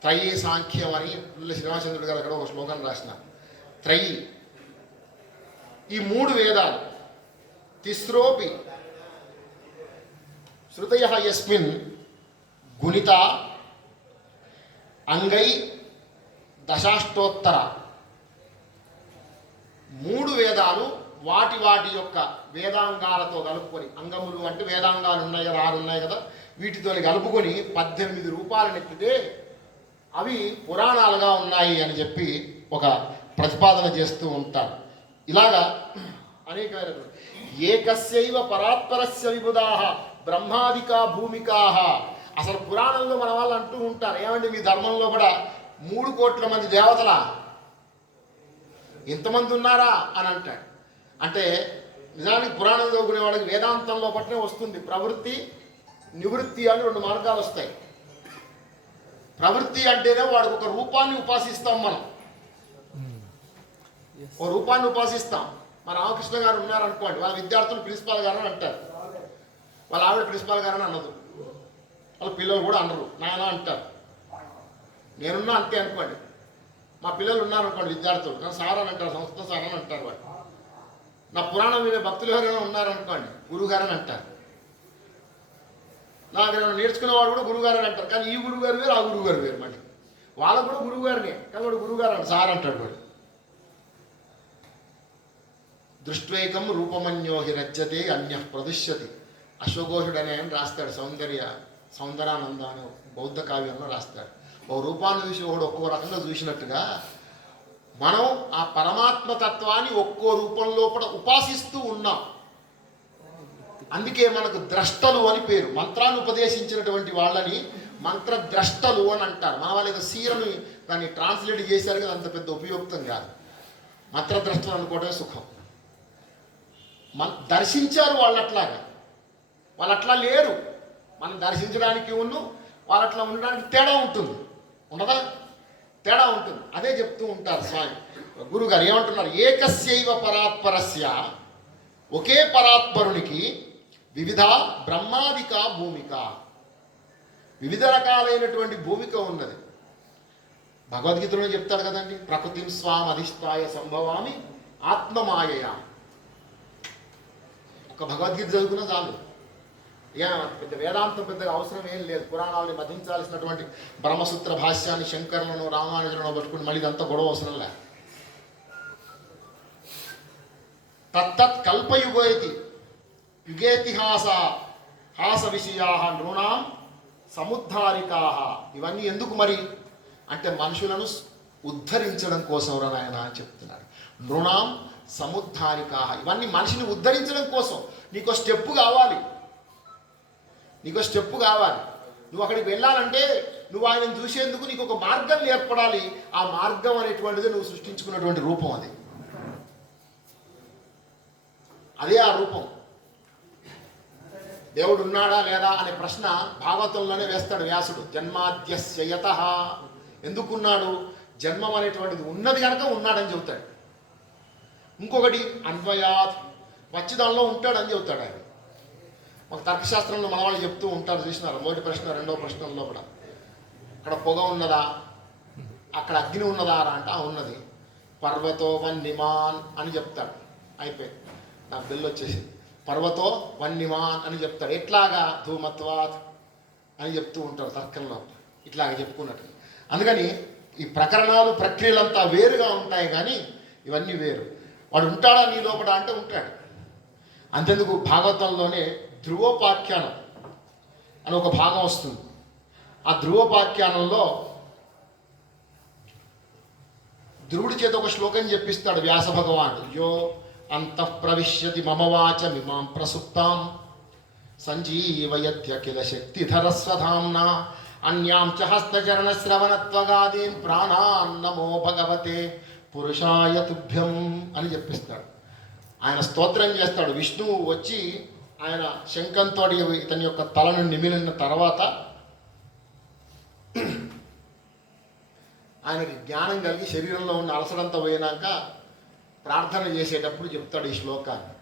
త్రయీ సాంఖ్యం అని శ్రీరామచంద్రుడు గారు అక్కడ ఒక శ్లోకం రాసిన. త్రయీ ఈ 3 వేదాలు. తిస్రోపి శృతయ యస్మిన్ గుణిత అంగై దశాష్టోత్తర. 3 వేదాలు వాటి యొక్క వేదాంగాలతో కలుపుకొని, అంగములు అంటే వేదాంగాలు ఉన్నాయి కదా, 6 ఉన్నాయి కదా, వీటితో కలుపుకొని 18 రూపాయలు ఎత్తితే అవి పురాణాలుగా ఉన్నాయి అని చెప్పి ఒక ప్రతిపాదన చేస్తూ ఉంటారు. ఇలాగా అనేకమైనటువంటి ఏకస్యైవ పరాత్పరస్య విబుధాః బ్రహ్మాదికా భూమికాః. అసలు పురాణంలో మన వాళ్ళు అంటూ ఉంటారు, ఏమంటే మీ ధర్మంలో కూడా 3 కోట్ల మంది దేవతలా, ఇంతమంది ఉన్నారా అని అంటాడు. అంటే నిజానికి పురాణం చదువుకునే వాళ్ళకి వేదాంతంలో పట్లనే వస్తుంది. ప్రవృత్తి నివృత్తి అని 2 మార్గాలు వస్తాయి. ప్రవృత్తి అంటేనే వాడికి ఒక రూపాన్ని ఉపాసిస్తాం మనం, ఓ రూపాన్ని ఉపాసిస్తాం. మా రామకృష్ణ గారు ఉన్నారనుకోండి, వాళ్ళ విద్యార్థులు ప్రిన్సిపాల్ గారు అని అంటారు, వాళ్ళ ఆవిడ ప్రిన్సిపాల్ గారు అని అనదు, వాళ్ళ పిల్లలు కూడా అనరు, నాయన అంటారు. నేనున్నా అంతే అనుకోండి. మా పిల్లలు ఉన్నారనుకోండి విద్యార్థులు, నన్ను సార్ అని అంటారు, సంస్కృత సార్ అని అంటారు. వాళ్ళు నా పురాణం వినే భక్తులు ఎవరైనా ఉన్నారనుకోండి, గురువుగారు అని అంటారు. నాకు నేర్చుకునేవాడు కూడా గురువుగారు అని అంటారు. కానీ ఈ గురువుగారు వేరు, ఆ గురువుగారు వేరు. మళ్ళీ వాళ్ళకు కూడా గురువుగారినే, కానీ వాడు గురువుగారు అంట, సార్ అంటాడు వాడు. దృష్ట్వైకం రూపమన్యోహి రజ్యతే అన్య ప్రదుష్యతి. అశ్వఘోషుడు అనే ఆయన రాస్తాడు, సౌందరానంద అనే బౌద్ధ కావ్యంలో రాస్తాడు. ఓ రూపాన్ని చూసి ఒకడు ఒక్కో రకంగా చూసినట్టుగా మనం ఆ పరమాత్మ తత్వాన్ని ఒక్కో రూపం లోపల ఉపాసిస్తూ ఉన్నాం. అందుకే మనకు ద్రష్టలు అని పేరు. మంత్రాన్ని ఉపదేశించినటువంటి వాళ్ళని మంత్రద్రష్టలు అని అంటారు. మన వాళ్ళు ఏదో సీరని దాన్ని ట్రాన్స్లేట్ చేశారు కదా, అంత పెద్ద ఉపయుక్తం కాదు. మంత్రద్రష్టలు అనుకోవడమే సుఖం. దర్శించారు వాళ్ళు అట్లాగా, వాళ్ళు అట్లా లేరు. మనం దర్శించడానికి వాళ్ళు అట్లా ఉండడానికి తేడా ఉంటుంది, ఉండదా? తేడా ఉంటుంది. అదే చెప్తూ ఉంటారు స్వామి గురుగారు. ఏమంటున్నారు? ఏకస్యైవ పరాత్పరస్య, ఒకే పరాత్పరునికి వివిధ బ్రహ్మాదిక భూమిక, వివిధ రకాలైనటువంటి భూమిక ఉన్నది. భగవద్గీతలో చెప్తాడు కదండి, ప్రకృతిం స్వాం అధిష్టాయ సంభవామి ఆత్మమాయయా. ఒక భగవద్గీత చదువుకున్నా చాలు, పెద్ద వేదాంతం పెద్దగా అవసరం ఏం లేదు. పురాణాలని మధించాల్సినటువంటి బ్రహ్మసూత్ర భాష్యాన్ని శంకరులను రామానుజులను పట్టుకుని మళ్ళీ ఇదంతా గొడవ అవసరం లే. తత్తత్ కల్పయుగేతి యుగేతిహాస హాస విషయా నృణాం సముద్ధారికా. ఇవన్నీ ఎందుకు మరి అంటే మనుషులను ఉద్ధరించడం కోసం నాయన అని చెప్తున్నాడు. నృణాం సముద్ధారికా, ఇవన్నీ మనిషిని ఉద్ధరించడం కోసం. నీకు స్టెప్పు కావాలి, నువ్వు అక్కడికి వెళ్ళాలంటే నువ్వు ఆయనను చూసేందుకు నీకు ఒక మార్గం ఏర్పడాలి. ఆ మార్గం అనేటువంటిది నువ్వు సృష్టించుకున్నటువంటి రూపం. అదే ఆ రూపం. దేవుడు ఉన్నాడా లేదా అనే ప్రశ్న భాగవతంలోనే వేస్తాడు వ్యాసుడు. జన్మాద్యస్య యతః, ఎందుకున్నాడు? జన్మం అనేటువంటిది ఉన్నది కనుక ఉన్నాడని చెబుతాడు. ఇంకొకటి అన్వయాత్, వచ్చి దానిలో ఉంటాడని చెబుతాడు ఆయన. ఒక తర్కశాస్త్రంలో మన వాళ్ళు చెప్తూ ఉంటారు, చూసినారు. మొదటి ప్రశ్న రెండవ ప్రశ్నల్లో కూడా అక్కడ పొగ ఉన్నదా, అక్కడ అగ్ని ఉన్నదా అంటే ఉన్నది. పర్వతో వన్నిమాన్ అని చెప్తాడు. అయిపోయి నాకు బిల్లు వచ్చేసి పర్వతో వన్నిమాన్ అని చెప్తాడు. ఎట్లాగా ధూమత్వాత్ అని చెప్తూ ఉంటారు తర్కంలో, ఇట్లాగ చెప్పుకున్నట్టు. అందుకని ఈ ప్రకరణాలు ప్రక్రియలంతా వేరుగా ఉంటాయి, కానీ ఇవన్నీ వేరు. వాడు ఉంటాడా నీ లోపల అంటే ఉంటాడు. అంతెందుకు భాగవతంలోనే ధ్రువోపాఖ్యానం అని ఒక భాగం వస్తుంది. ఆ ధ్రువోపాఖ్యానంలో ధ్రువుడి చేత ఒక శ్లోకం చెప్పిస్తాడు వ్యాస భగవానుడు. యో అంతః ప్రవిశ్యతి మమ వాచమిమాం ప్రసుప్తాం సంజీవయత్యఖిల శక్తిధరస్వధామ్నా అన్యాం చ హస్తచరణ శ్రవణత్వగాదీన్ ప్రాణాన్ నమో భగవతే పురుషాయ తుభ్యం అని చెప్పిస్తాడు. ఆయన స్తోత్రం చేస్తాడు. విష్ణువు వచ్చి ఆయన శంఖంతో ఇతని యొక్క తలను నిమిలిన తర్వాత ఆయనకి జ్ఞానం కలిగి శరీరంలో ఉన్న అలసడంతా పోయినాక ప్రార్థన చేసేటప్పుడు చెప్తాడు ఈ శ్లోకాన్ని.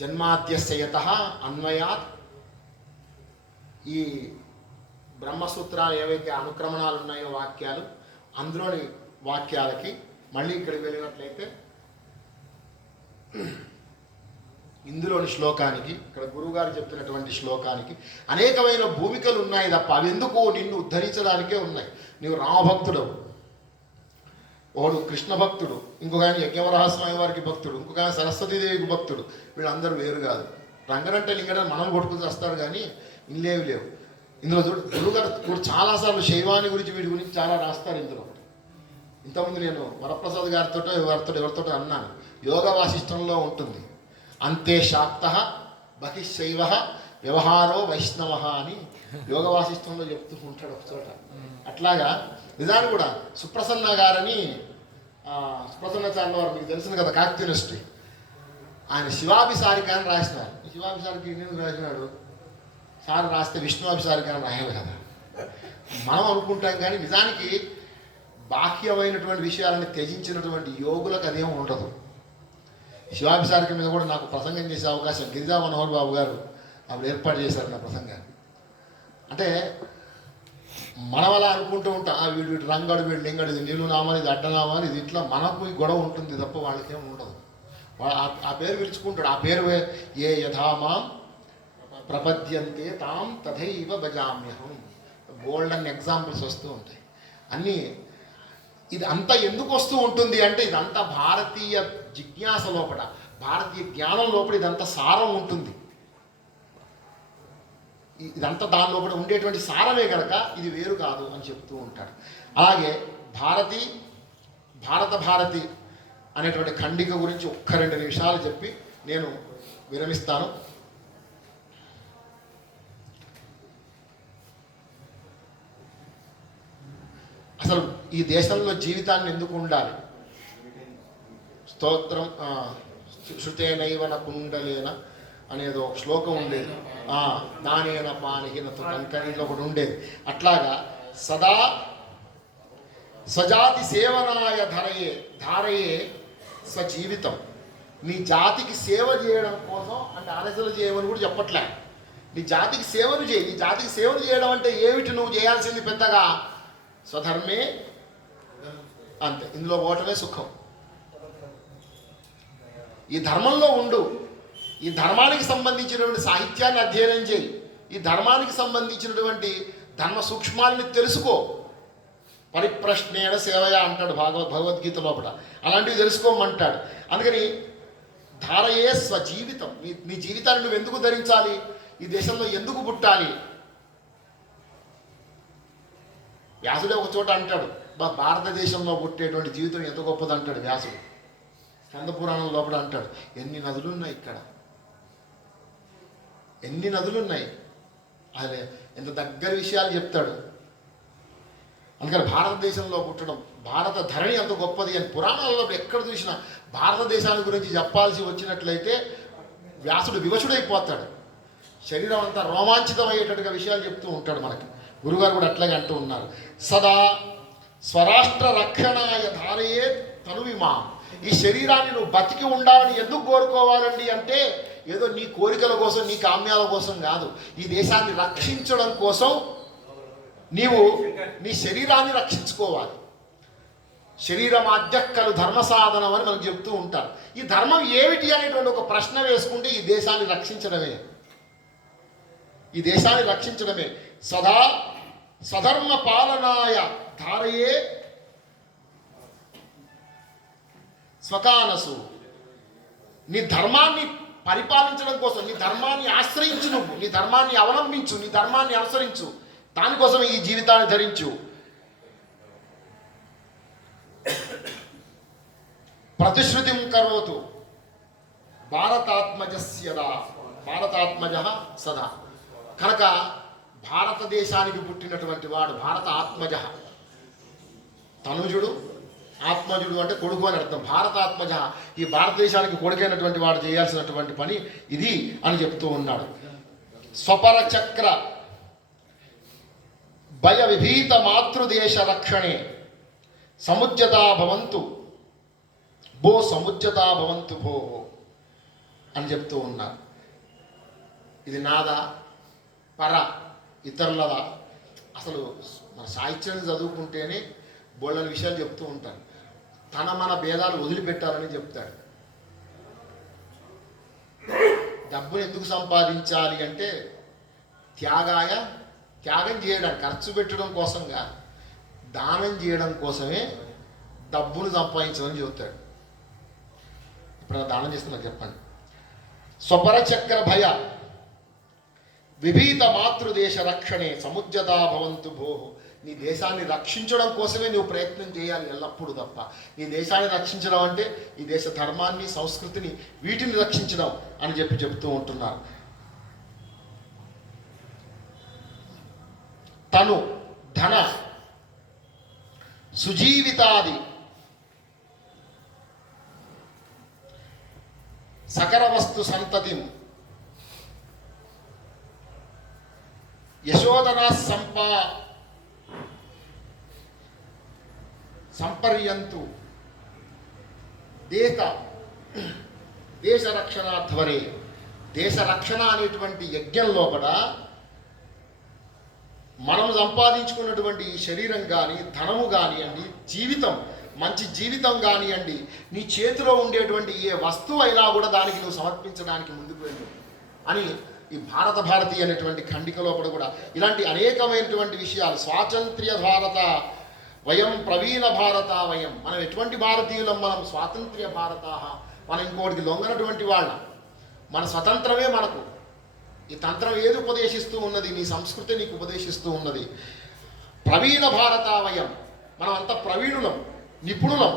జన్మాద్యస్య యతః అన్వయాత్, ఈ బ్రహ్మసూత్రాలు ఏవైతే అనుక్రమణాలు ఉన్నాయో వాక్యాలు, అందులోని వాక్యాలకి మళ్ళీ ఇక్కడికి వెళ్ళినట్లయితే ఇందులోని శ్లోకానికి, ఇక్కడ గురువుగారు చెప్తున్నటువంటి శ్లోకానికి అనేకమైన భూమికలు ఉన్నాయి తప్ప అవి ఎందుకు నిన్ను ఉద్ధరించడానికే ఉన్నాయి. నీవు రామభక్తుడవు, ఒకడు కృష్ణ భక్తుడు, ఇంకొక ఆయన యజ్ఞవరహస్వామి వారికి భక్తుడు, ఇంకొక ఆయన సరస్వతీదేవికి భక్తుడు. వీళ్ళందరూ వేరు కాదు. రంగడంటే లింగడం మనం కొట్టుకుని వస్తారు, కానీ ఇల్లేవి లేవు. ఇందులో చూడు గురువుగారు చాలాసార్లు శైవాన్ని గురించి వీడి గురించి చాలా రాస్తారు ఇందులో. ఇంతకుముందు నేను వరప్రసాద్ గారితో ఎవరితో అన్నాను, యోగ వాసిష్టంలో ఉంటుంది. అంతే శాక్త బహిశైవ వ్యవహారో వైష్ణవ అని యోగ వాసిష్టంలో చెప్తూ ఉంటాడు ఒక చోట. అట్లాగా నిజాన్ని కూడా సుప్రసన్న గారని, సుప్రసన్నాచార్య వారు మీకు తెలిసిన కదా, కాక్తినిస్ట్రీ, ఆయన శివాభిసారిక అని రాసినారు. శివాభిసారికి ఎందుకు రాసినాడు? సార్ రాస్తే విష్ణువాభిసారిక అని రాయాలి కదా. మనం అనుకుంటాం, కానీ నిజానికి బాహ్యమైనటువంటి విషయాలను త్యజించినటువంటి యోగులకు అదేం ఉండదు. శివాభిసారిక మీద కూడా నాకు ప్రసంగం చేసే అవకాశం గిరిజా మనోహర్ బాబు గారు అప్పుడు ఏర్పాటు చేశారు నా ప్రసంగాన్ని. అంటే మనం అలా అనుకుంటూ ఉంటాం, వీడు రంగడు, వీడు లింగడు, ఇది నీళ్ళు నామాలి, ఇది అడ్డనామాలి, ఇది ఇట్లా మనకు గొడవ ఉంటుంది తప్ప వాళ్ళకేం ఉండదు. ఆ పేరు పిలుచుకుంటాడు. ఆ పేరు ఏ యథామాం ప్రపద్యంతే తాం తథైవ భజామ్యహం. గోల్డెన్ ఎగ్జాంపుల్స్ వస్తూ ఉంటాయి అన్నీ. ఇది అంతా ఎందుకు వస్తూ ఉంటుంది అంటే ఇదంతా భారతీయ జిజ్ఞాస లోపల, భారతీయ జ్ఞానం లోపల ఇదంతా సారం ఉంటుంది. ఇదంతా దాని లోపల ఉండేటువంటి సారమే కనుక ఇది వేరు కాదు అని చెప్తూ ఉంటాడు. అలాగే భారతి అనేటువంటి ఖండిక గురించి ఒక్క 2 నిమిషాలు చెప్పి నేను విరమిస్తాను. అసలు ఈ దేశంలో జీవితాన్ని ఎందుకు ఉండాలి? స్తోత్రం శృతేనైవన కుండలేన అనేది ఒక శ్లోకం ఉండేది. దానేన పానహీనత కంకణిలో ఒకటి ఉండేది. అట్లాగా సదా స్వజాతి సేవనాయ ధారయే స్వజీవితం. నీ జాతికి సేవ చేయడం కోసం అంటే ఆలస్యలు చేయమని కూడా చెప్పట్లే. నీ జాతికి సేవలు చేయి. నీ జాతికి సేవలు చేయడం అంటే ఏమిటి? నువ్వు చేయాల్సింది పెద్దగా స్వధర్మే, అంతే. ఇందులో ఓటమే సుఖం. ఈ ధర్మంలో ఉండు. ఈ ధర్మానికి సంబంధించినటువంటి సాహిత్యాన్ని అధ్యయనం చేయి. ఈ ధర్మానికి సంబంధించినటువంటి ధర్మ సూక్ష్మాలని తెలుసుకో. పరిప్రశ్నేణ సేవయ అంటాడు భగవద్గీత లోపల. అలాంటివి తెలుసుకోమంటాడు. అందుకని ధారయే స్వజీవితం. నీ జీవితాన్ని నువ్వు ఎందుకు ధరించాలి? ఈ దేశంలో ఎందుకు పుట్టాలి? వ్యాసుడే ఒక చోట అంటాడు, భారతదేశంలో పుట్టేటువంటి జీవితం ఎంత గొప్పది అంటాడు వ్యాసుడు. స్కంద పురాణం లోపల అంటాడు, ఎన్ని నదులు ఉన్నాయి ఇక్కడ, ఎన్ని నదులు ఉన్నాయి. అదే ఎంత దగ్గర విషయాలు చెప్తాడు. అందుకని భారతదేశంలో పుట్టడం, భారత ధరణి అంత గొప్పది అని పురాణాలలో ఎక్కడ చూసినా భారతదేశాల గురించి చెప్పాల్సి వచ్చినట్లయితే వ్యాసుడు వివశుడైపోతాడు. శరీరం అంతా రోమాంచితమయ్యేటట్టుగా విషయాలు చెప్తూ ఉంటాడు మనకి. గురుగారు కూడా అట్లాగే అంటూ ఉన్నారు. సదా స్వరాష్ట్ర రక్షణాయ ధారయే తనువిమా. ఈ శరీరాన్ని నువ్వు బతికి ఉండాలని ఎందుకు కోరుకోవాలండి అంటే ఏదో నీ కోరికల కోసం, నీ కామ్యాల కోసం కాదు. ఈ దేశాన్ని రక్షించడం కోసం నీవు నీ శరీరాన్ని రక్షించుకోవాలి. శరీరమాద్యక్కలు ధర్మ సాధనం అని మనకు చెప్తూ ఉంటారు. ఈ ధర్మం ఏమిటి అనేటువంటి ఒక ప్రశ్న వేసుకుంటే ఈ దేశాన్ని రక్షించడమే. ఈ దేశాన్ని రక్షించడమే. సదా సధర్మ పాలనాయ ధారయే స్వకానసు. నీ ధర్మాన్ని పరిపాలించడం కోసం, నీ ధర్మాన్ని ఆశ్రయించు, నువ్వు నీ ధర్మాన్ని అవలంబించు, నీ ధర్మాన్ని అనుసరించు, దానికోసం ఈ జీవితాన్ని ధరించు. ప్రతిశ్రుతిం కరోతు భారతాత్మజస్యదా భారతాత్మజ సదా. కనుక భారతదేశానికి పుట్టినటువంటి వాడు భారత ఆత్మజ. తనుజుడు, ఆత్మజుడు అంటే కొడుకు అని అర్థం. భారతాత్మజ, ఈ భారతదేశానికి కొడుకైనటువంటి వాడు చేయాల్సినటువంటి పని ఇది అని చెప్తూ ఉన్నాడు. స్వపర చక్ర భయ విభీత మాతృదేశ రక్షణే సముజ్జతా భవంతు భో సముజ్జతా భవంతు భో అని చెప్తూ ఉన్నారు. ఇది నాదా, పర, ఇతరులదా? అసలు మన సాహిత్యాన్ని చదువుకుంటేనే బోళ్ళని విషయాలు చెప్తూ ఉంటారు. తన మన భేదాలు వదిలిపెట్టాలని చెప్తాడు. డబ్బును ఎందుకు సంపాదించాలి అంటే త్యాగం చేయడానికి, ఖర్చు పెట్టడం కోసం కాదు, దానం చేయడం కోసమే డబ్బును సంపాదించమని చెబుతాడు. ఇప్పుడు దానం చేస్తున్నా చెప్పండి. స్వపర చక్ర భయ విభీత మాతృదేశ రక్షణే సముజ్జతా భవంతు భోహు. నీ దేశాన్ని రక్షించడం కోసమే నువ్వు ప్రయత్నం చేయాలి ఎల్లప్పుడూ తప్ప. నీ దేశాన్ని రక్షించడం అంటే ఈ దేశ ధర్మాన్ని, సంస్కృతిని, వీటిని రక్షించడం అని చెప్తూ ఉంటున్నారు. తను ధన సుజీవితాది సకర వస్తు సంతతి యశోదనా సంపర్యంతు దేశ రక్షణాధ్వరే. దేశ రక్షణ అనేటువంటి యజ్ఞం లోపల మనం సంపాదించుకున్నటువంటి ఈ శరీరం కానీ, ధనము కానివ్వండి, జీవితం, మంచి జీవితం కానివ్వండి, నీ చేతిలో ఉండేటువంటి ఏ వస్తువు అయినా కూడా దానికి నువ్వు సమర్పించడానికి ముందుకు వెళ్ళు అని ఈ భారతి అనేటువంటి ఖండిక లోపల కూడా ఇలాంటి అనేకమైనటువంటి విషయాలు. స్వాతంత్ర్య భారత వయం, ప్రవీణ భారత వయం. మనం ఎటువంటి భారతీయులం? మనం స్వాతంత్ర్య భారత. మనం ఇంకోటికి లొంగనటువంటి వాళ్ళ. మన స్వతంత్రమే మనకు. ఈ తంత్రం ఏది ఉపదేశిస్తూ ఉన్నది? నీ సంస్కృతి నీకు ఉపదేశిస్తూ ఉన్నది. ప్రవీణ భారత వయం. మనం అంత ప్రవీణులం, నిపుణులం.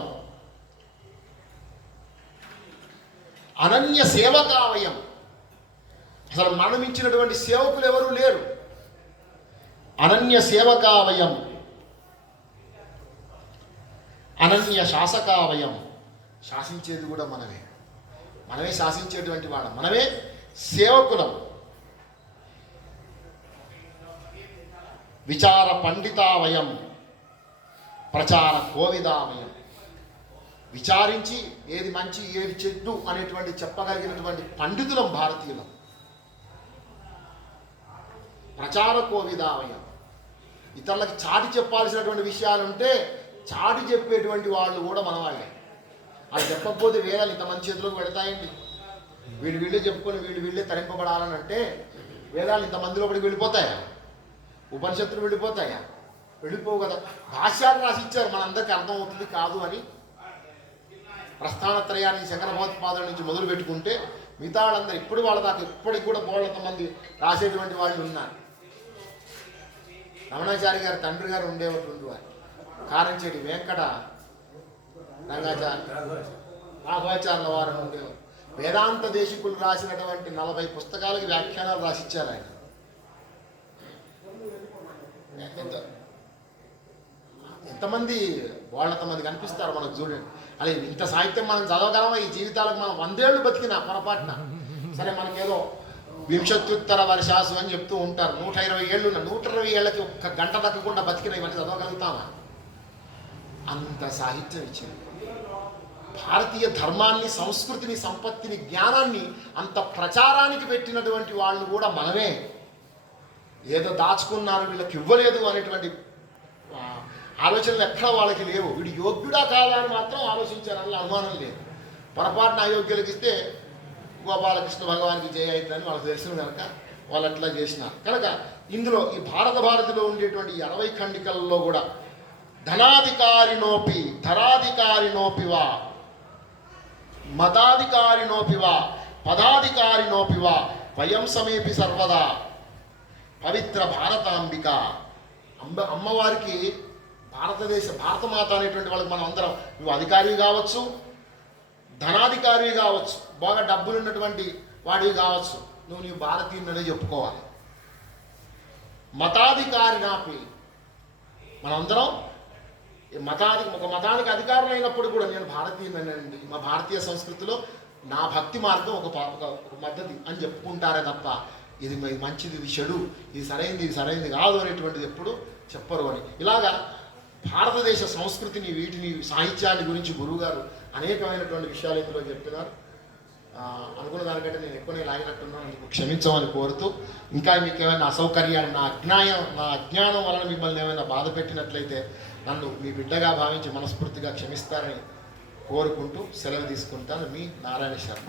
అనన్య సేవకావయం. అసలు మనం ఇచ్చినటువంటి సేవకులు ఎవరూ లేరు. అనన్య సేవకావయం. అనన్య శాసకావయం. శాసించేది కూడా మనమే శాసించేటువంటి వాడు, మనమే సేవకులం. విచార పండితావయం, ప్రచార కోవిదావయం. విచారించి ఏది మంచి ఏది చెడ్డు అనేటువంటి చెప్పగలిగినటువంటి పండితులం భారతీయులం. ప్రచార కోవిదావయం. ఇతరులకి చాటి చెప్పాల్సినటువంటి విషయాలు ఉంటే చాటి చెప్పేటువంటి వాళ్ళు కూడా మన వాళ్ళే. అది చెప్పకపోతే వేదాలు ఇంతమంది చేతిలోకి పెడతాయండి. వీళ్ళు చెప్పుకొని వీళ్ళే తరింపబడాలని అంటే వేదాలు ఇంతమంది లోపలికి వెళ్ళిపోతాయా? ఉపనిషత్తులు వెళ్ళిపోతాయా? వెళ్ళిపోవు కదా. భాష్యాలు రాసి ఇచ్చారు, మనందరికీ అర్థమవుతుంది కాదు అని. ప్రస్థానత్రయాన్ని శంకర భగవత్పాదుల నుంచి మొదలు పెట్టుకుంటే మిగతా వాళ్ళందరూ ఇప్పుడు వాళ్ళ దాకా ఇప్పటికి కూడా బోళ్ళంతమంది రాసేటువంటి వాళ్ళు ఉన్నారు. రమణాచారి గారి తండ్రి గారు ఉండేవారు వారు కారంచేటి వెంకట రాఘవాచార్యుల వారు ఉండేవారు. వేదాంత దేశికులు రాసినటువంటి 40 పుస్తకాలకి వ్యాఖ్యానాలు రాసిచ్చారు ఆయన. ఎంతమంది వాళ్ళంతమంది కనిపిస్తారు మనకు, చూడండి. అలా ఇంత సాహిత్యం మనం చదవగలమా? ఈ జీవితాలకు మనం 100 ఏళ్ళు బతికినా పొరపాటున. సరే, మనకేదో 20 వర్షాసు అని చెప్తూ ఉంటారు. 120 ఏళ్ళు ఉన్న 120 ఏళ్ళకి ఒక్క గంట తగ్గకుండా బతికిన ఇవన్నీ చదవగలుగుతామా? అంత సాహిత్యం ఇచ్చింది. భారతీయ ధర్మాన్ని, సంస్కృతిని, సంపత్తిని, జ్ఞానాన్ని అంత ప్రచారానికి పెట్టినటువంటి వాళ్ళు కూడా మనమే. ఏదో దాచుకున్నారు, వీళ్ళకి ఇవ్వలేదు అనేటువంటి ఆలోచనలు ఎక్కడ వాళ్ళకి లేవు. వీడు యోగ్యుడా కాదా అని మాత్రం ఆలోచించారని అనుమానం లేదు. పొరపాటున అయోగ్యులకు ఇస్తే గోపాలకృష్ణ భగవానికి జయ అవుతుందని వాళ్ళకి తెలిసిన కనుక వాళ్ళు అట్లా చేసినారు. కనుక ఇందులో ఈ భారతిలో ఉండేటువంటి 60 ఖండికలలో కూడా ధనాధికారినోపి ధరాధికారినోపివా మతాధికారినోపివా పదాధికారినోపివా వయం సమేపి సర్వదా పవిత్ర భారతాంబిక. అమ్మవారికి భారతమాత అనేటువంటి వాళ్ళకి మనం అందరం, నువ్వు అధికారివి కావచ్చు, ధనాధికారివి కావచ్చు, బాగా డబ్బులు ఉన్నటువంటి వాడివి కావచ్చు, నువ్వు భారతీయుడనే చెప్పుకోవాలి. మతాధికారి నాపి మనందరం ఒక మతానికి అధికారులు అయినప్పుడు కూడా నేను భారతీయుడనండి, మా భారతీయ సంస్కృతిలో నా భక్తి మార్గం ఒక పద్ధతి అని చెప్పుకుంటారే తప్ప ఇది మంచిది, ఇది చెడు, ఇది సరైనది కాదు అనేటువంటిది ఎప్పుడు చెప్పరు అని. ఇలాగా భారతదేశ సంస్కృతిని, వీటిని, సాహిత్యాన్ని గురించి గురువుగారు అనేకమైనటువంటి విషయాలు ఇందులో చెప్పినారు. అనుకున్న దానికంటే నేను ఎక్కువనే లాగినట్టున్నాను, అందుకు క్షమించమని కోరుతూ, ఇంకా మీకు ఏమైనా అసౌకర్యాలు, నా అజ్ఞానం వలన మిమ్మల్ని ఏమైనా బాధ పెట్టినట్లయితే నన్ను మీ బిడ్డగా భావించి మనస్ఫూర్తిగా క్షమిస్తారని కోరుకుంటూ సెలవు తీసుకుంటాను. మీ నారాయణ శర్మ.